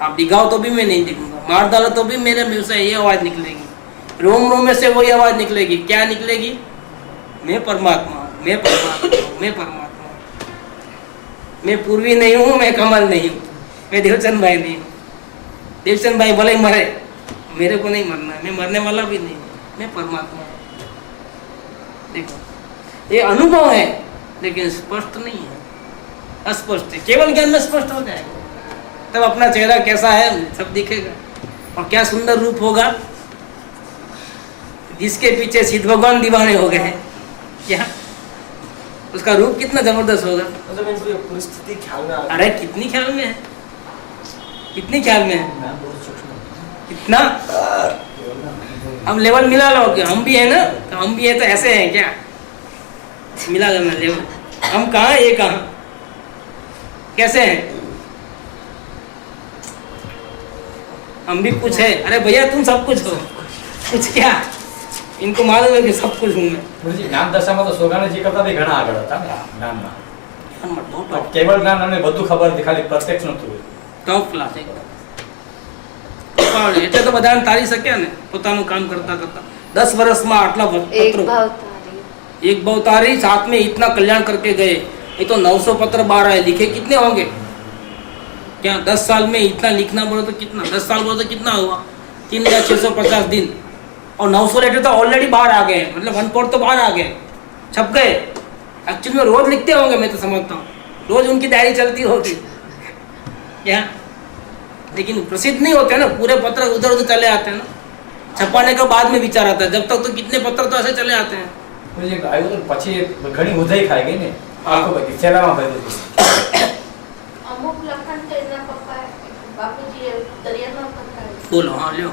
आप दिखाओ तो भी मैं नहीं दिखूंगा, मार डालो तो भी मेरे मुंह से ये आवाज निकलेगी, रोम रोम में से वही आवाज निकलेगी। क्या निकलेगी? मैं परमात्मा हूँ, मैं परमात्मा हूँ, मैं परमात्मा हूँ। मैं पूर्वी नहीं हूँ, मैं कमल नहीं हूँ, मैं देवचंद भाई नहीं हूँ। देवचंद भाई भले ही मरे, मेरे को नहीं मरना है, मैं मरने वाला भी नहीं हूँ, मैं परमात्मा हूँ। देखो ये अनुभव है, लेकिन स्पष्ट नहीं है, अस्पष्ट है। केवल ज्ञान में स्पष्ट हो जाएगा, तब अपना चेहरा कैसा है सब दिखेगा, और क्या सुंदर रूप होगा। जिसके पीछे सिद्ध भगवान दीवाने हो गए हैं, क्या उसका रूप कितना जबरदस्त होगा। मतलब इनको ये परिस्थिति ख्याल में आ गई। अरे कितनी ख्याल में है, कितनी ख्याल में है, कितना। हम लेवल मिला लो कि हम भी है ना, तो हम भी है तो ऐसे हैं क्या, मिला लेना लेवल। हम कहाँ, ये कहाँ, कैसे हैं हम भी कुछ है। अरे भैया तुम सब कुछ हो, कुछ क्या, इनको मालूम है कि सब कुछ हूँ मैं। ગુરુજી જ્ઞાન દશામાં તો સોગાનજી કરતા બી ઘણા આગળ હતા ને જ્ઞાનમાં। કેવળ જ્ઞાન અમને બધું ખબર હતી, ખાલી પ્રત્યક્ષ નહોતું। ટોપ ક્લાસ એકદમ। એટલે તો બધાને તારી શક્યા ને પોતાનું કામ કરતા કરતા। 10 વર્ષમાં આટલા પત્રો, एक भवतारी साथ में इतना कल्याण करके गए। ये तो 900 पत्र बाहर आए, लिखे कितने होंगे क्या? 10 साल में इतना लिखना बोलो तो कितना, 10 साल बोलो तो कितना हुआ? 3650 दिन, और 900 लेटर तो ऑलरेडी बाहर आ गए, मतलब 1/4 तो बाहर आ गए, छप गए। एक्चुअली में रोज लिखते होंगे, मैं तो समझता हूँ रोज उनकी डायरी चलती होगी क्या, लेकिन प्रसिद्ध नहीं होते ना, पूरे पत्र उधर उधर चले आते हैं ना। छपाने के बाद में विचार आता है, जब तक तो कितने पत्र तो ऐसे चले आते हैं। ગુરુજી આવ્યું તો પછી ઘણી ઉધાઈ ખાઈ ગઈ ને આખો બધી ચેલામાં ભરી દીધી। અમુક લખન તો એના પપ્પા બાપુજી દરિયામાં પકડાય। बोलो हाँ लो,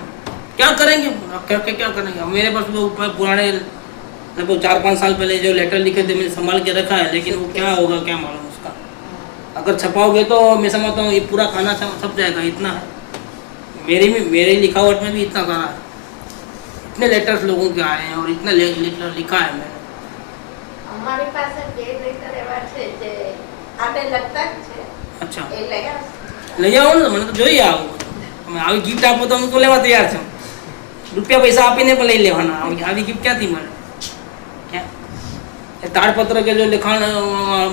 क्या करेंगे, क्या करेंगे। मेरे पास वो पुराने लगभग 4-5 साल पहले जो लेटर लिखे थे मैंने संभाल के रखा है, लेकिन वो क्या होगा क्या मालूम उसका। अगर छपाओगे तो मैं समझता हूँ ये पूरा खाना छप जाएगा, इतना है। मेरी लिखावट में भी इतना सारा है, इतने लेटर्स लोगों के आए हैं और इतना लेटर लिखा है मैंने। અમારી પાસે બે લેટર એવા છે જે આપણે લખતા જ છે। अच्छा એ લઈ લઈ આવો ને, મને તો જોઈએ આવું। તમે આવી ગિફ્ટ આપો તો હું તો લેવા તૈયાર છું, રૂપિયા પૈસા આપીને પણ લઈ લેવાના। આવી गिफ्ट ક્યાંથી મળે क्या? ताड़पत्र के जो लिखाण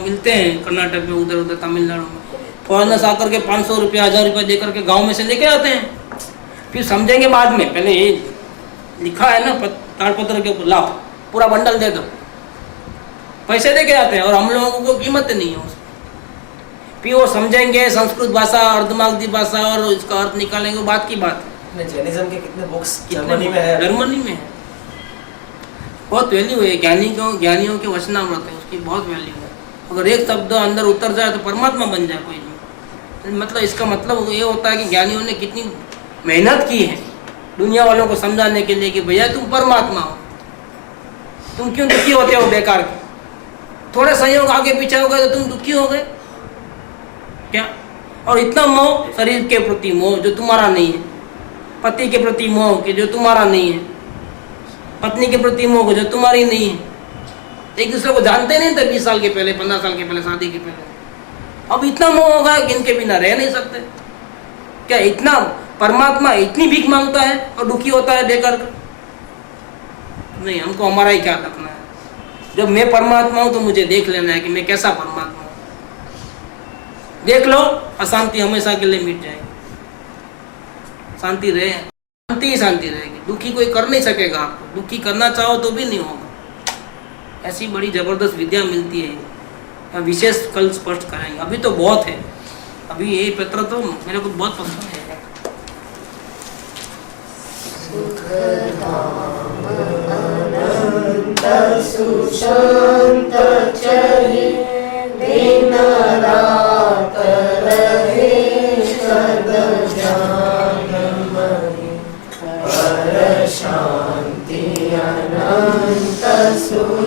मिलते हैं कर्नाटक में, उधर उधर तमिलनाडु में, फॉरनर्स आकर के 500 रुपया 1000 रुपया दे करके गाँव में से लेके आते हैं, फिर समझेंगे बाद में। पहले ये लिखा है ना ताड़पत्र के ऊपर, लाभ पूरा बंडल दे दो, पैसे दे के आते हैं, और हम लोगों को कीमत नहीं है उसकी। फिर वो समझेंगे संस्कृत भाषा, अर्धमागधी भाषा, और इसका अर्थ निकालेंगे, बात की बात है। जैनिज्म के कितने बुक्स जर्मनी में है, जर्मनी में है। बहुत वैल्यू है। ज्ञानियों के वचनामृत है, उसकी बहुत वैल्यू है। अगर एक शब्द अंदर उतर जाए तो परमात्मा बन जाए कोई भी। मतलब इसका मतलब ये होता है कि ज्ञानियों ने कितनी मेहनत की है दुनिया वालों को समझाने के लिए कि भैया तुम परमात्मा हो, तुम क्यों दुखी होते हो बेकार के। थोड़े संयोग आगे पीछे हो गए तो तुम दुखी हो गए क्या। और इतना मोह, शरीर के प्रति मोह जो तुम्हारा नहीं है, पति के प्रति मोह कि जो तुम्हारा नहीं है, पत्नी के प्रति मोह जो तुम्हारी नहीं है। एक दूसरे को जानते नहीं थे 20 साल के पहले, 15 साल के पहले, शादी के पहले। अब इतना मोह होगा कि इनके बिना रह नहीं सकते क्या। इतना परमात्मा इतनी भीख मांगता है और दुखी होता है बेकार का। नहीं, हमको हमारा ही ख्याल रखना है। जब मैं परमात्मा हूं तो मुझे देख लेना है कि मैं कैसा परमात्मा हूं। देख लो, अशांति हमेशा के लिए मिट जाएगी। शांति रहे, शांति ही शांति रहेगी। दुखी कोई कर नहीं सकेगा आपको, दुखी करना चाहो तो भी नहीं होगा। ऐसी बड़ी जबरदस्त विद्या मिलती है। विशेष कल स्पष्ट करेंगे, अभी तो बहुत है। अभी ये पत्र तो मेरे को बहुत पसंद है। सुशांत चले दिन रात रहे सदजानमयि पर शांति अनंत सुख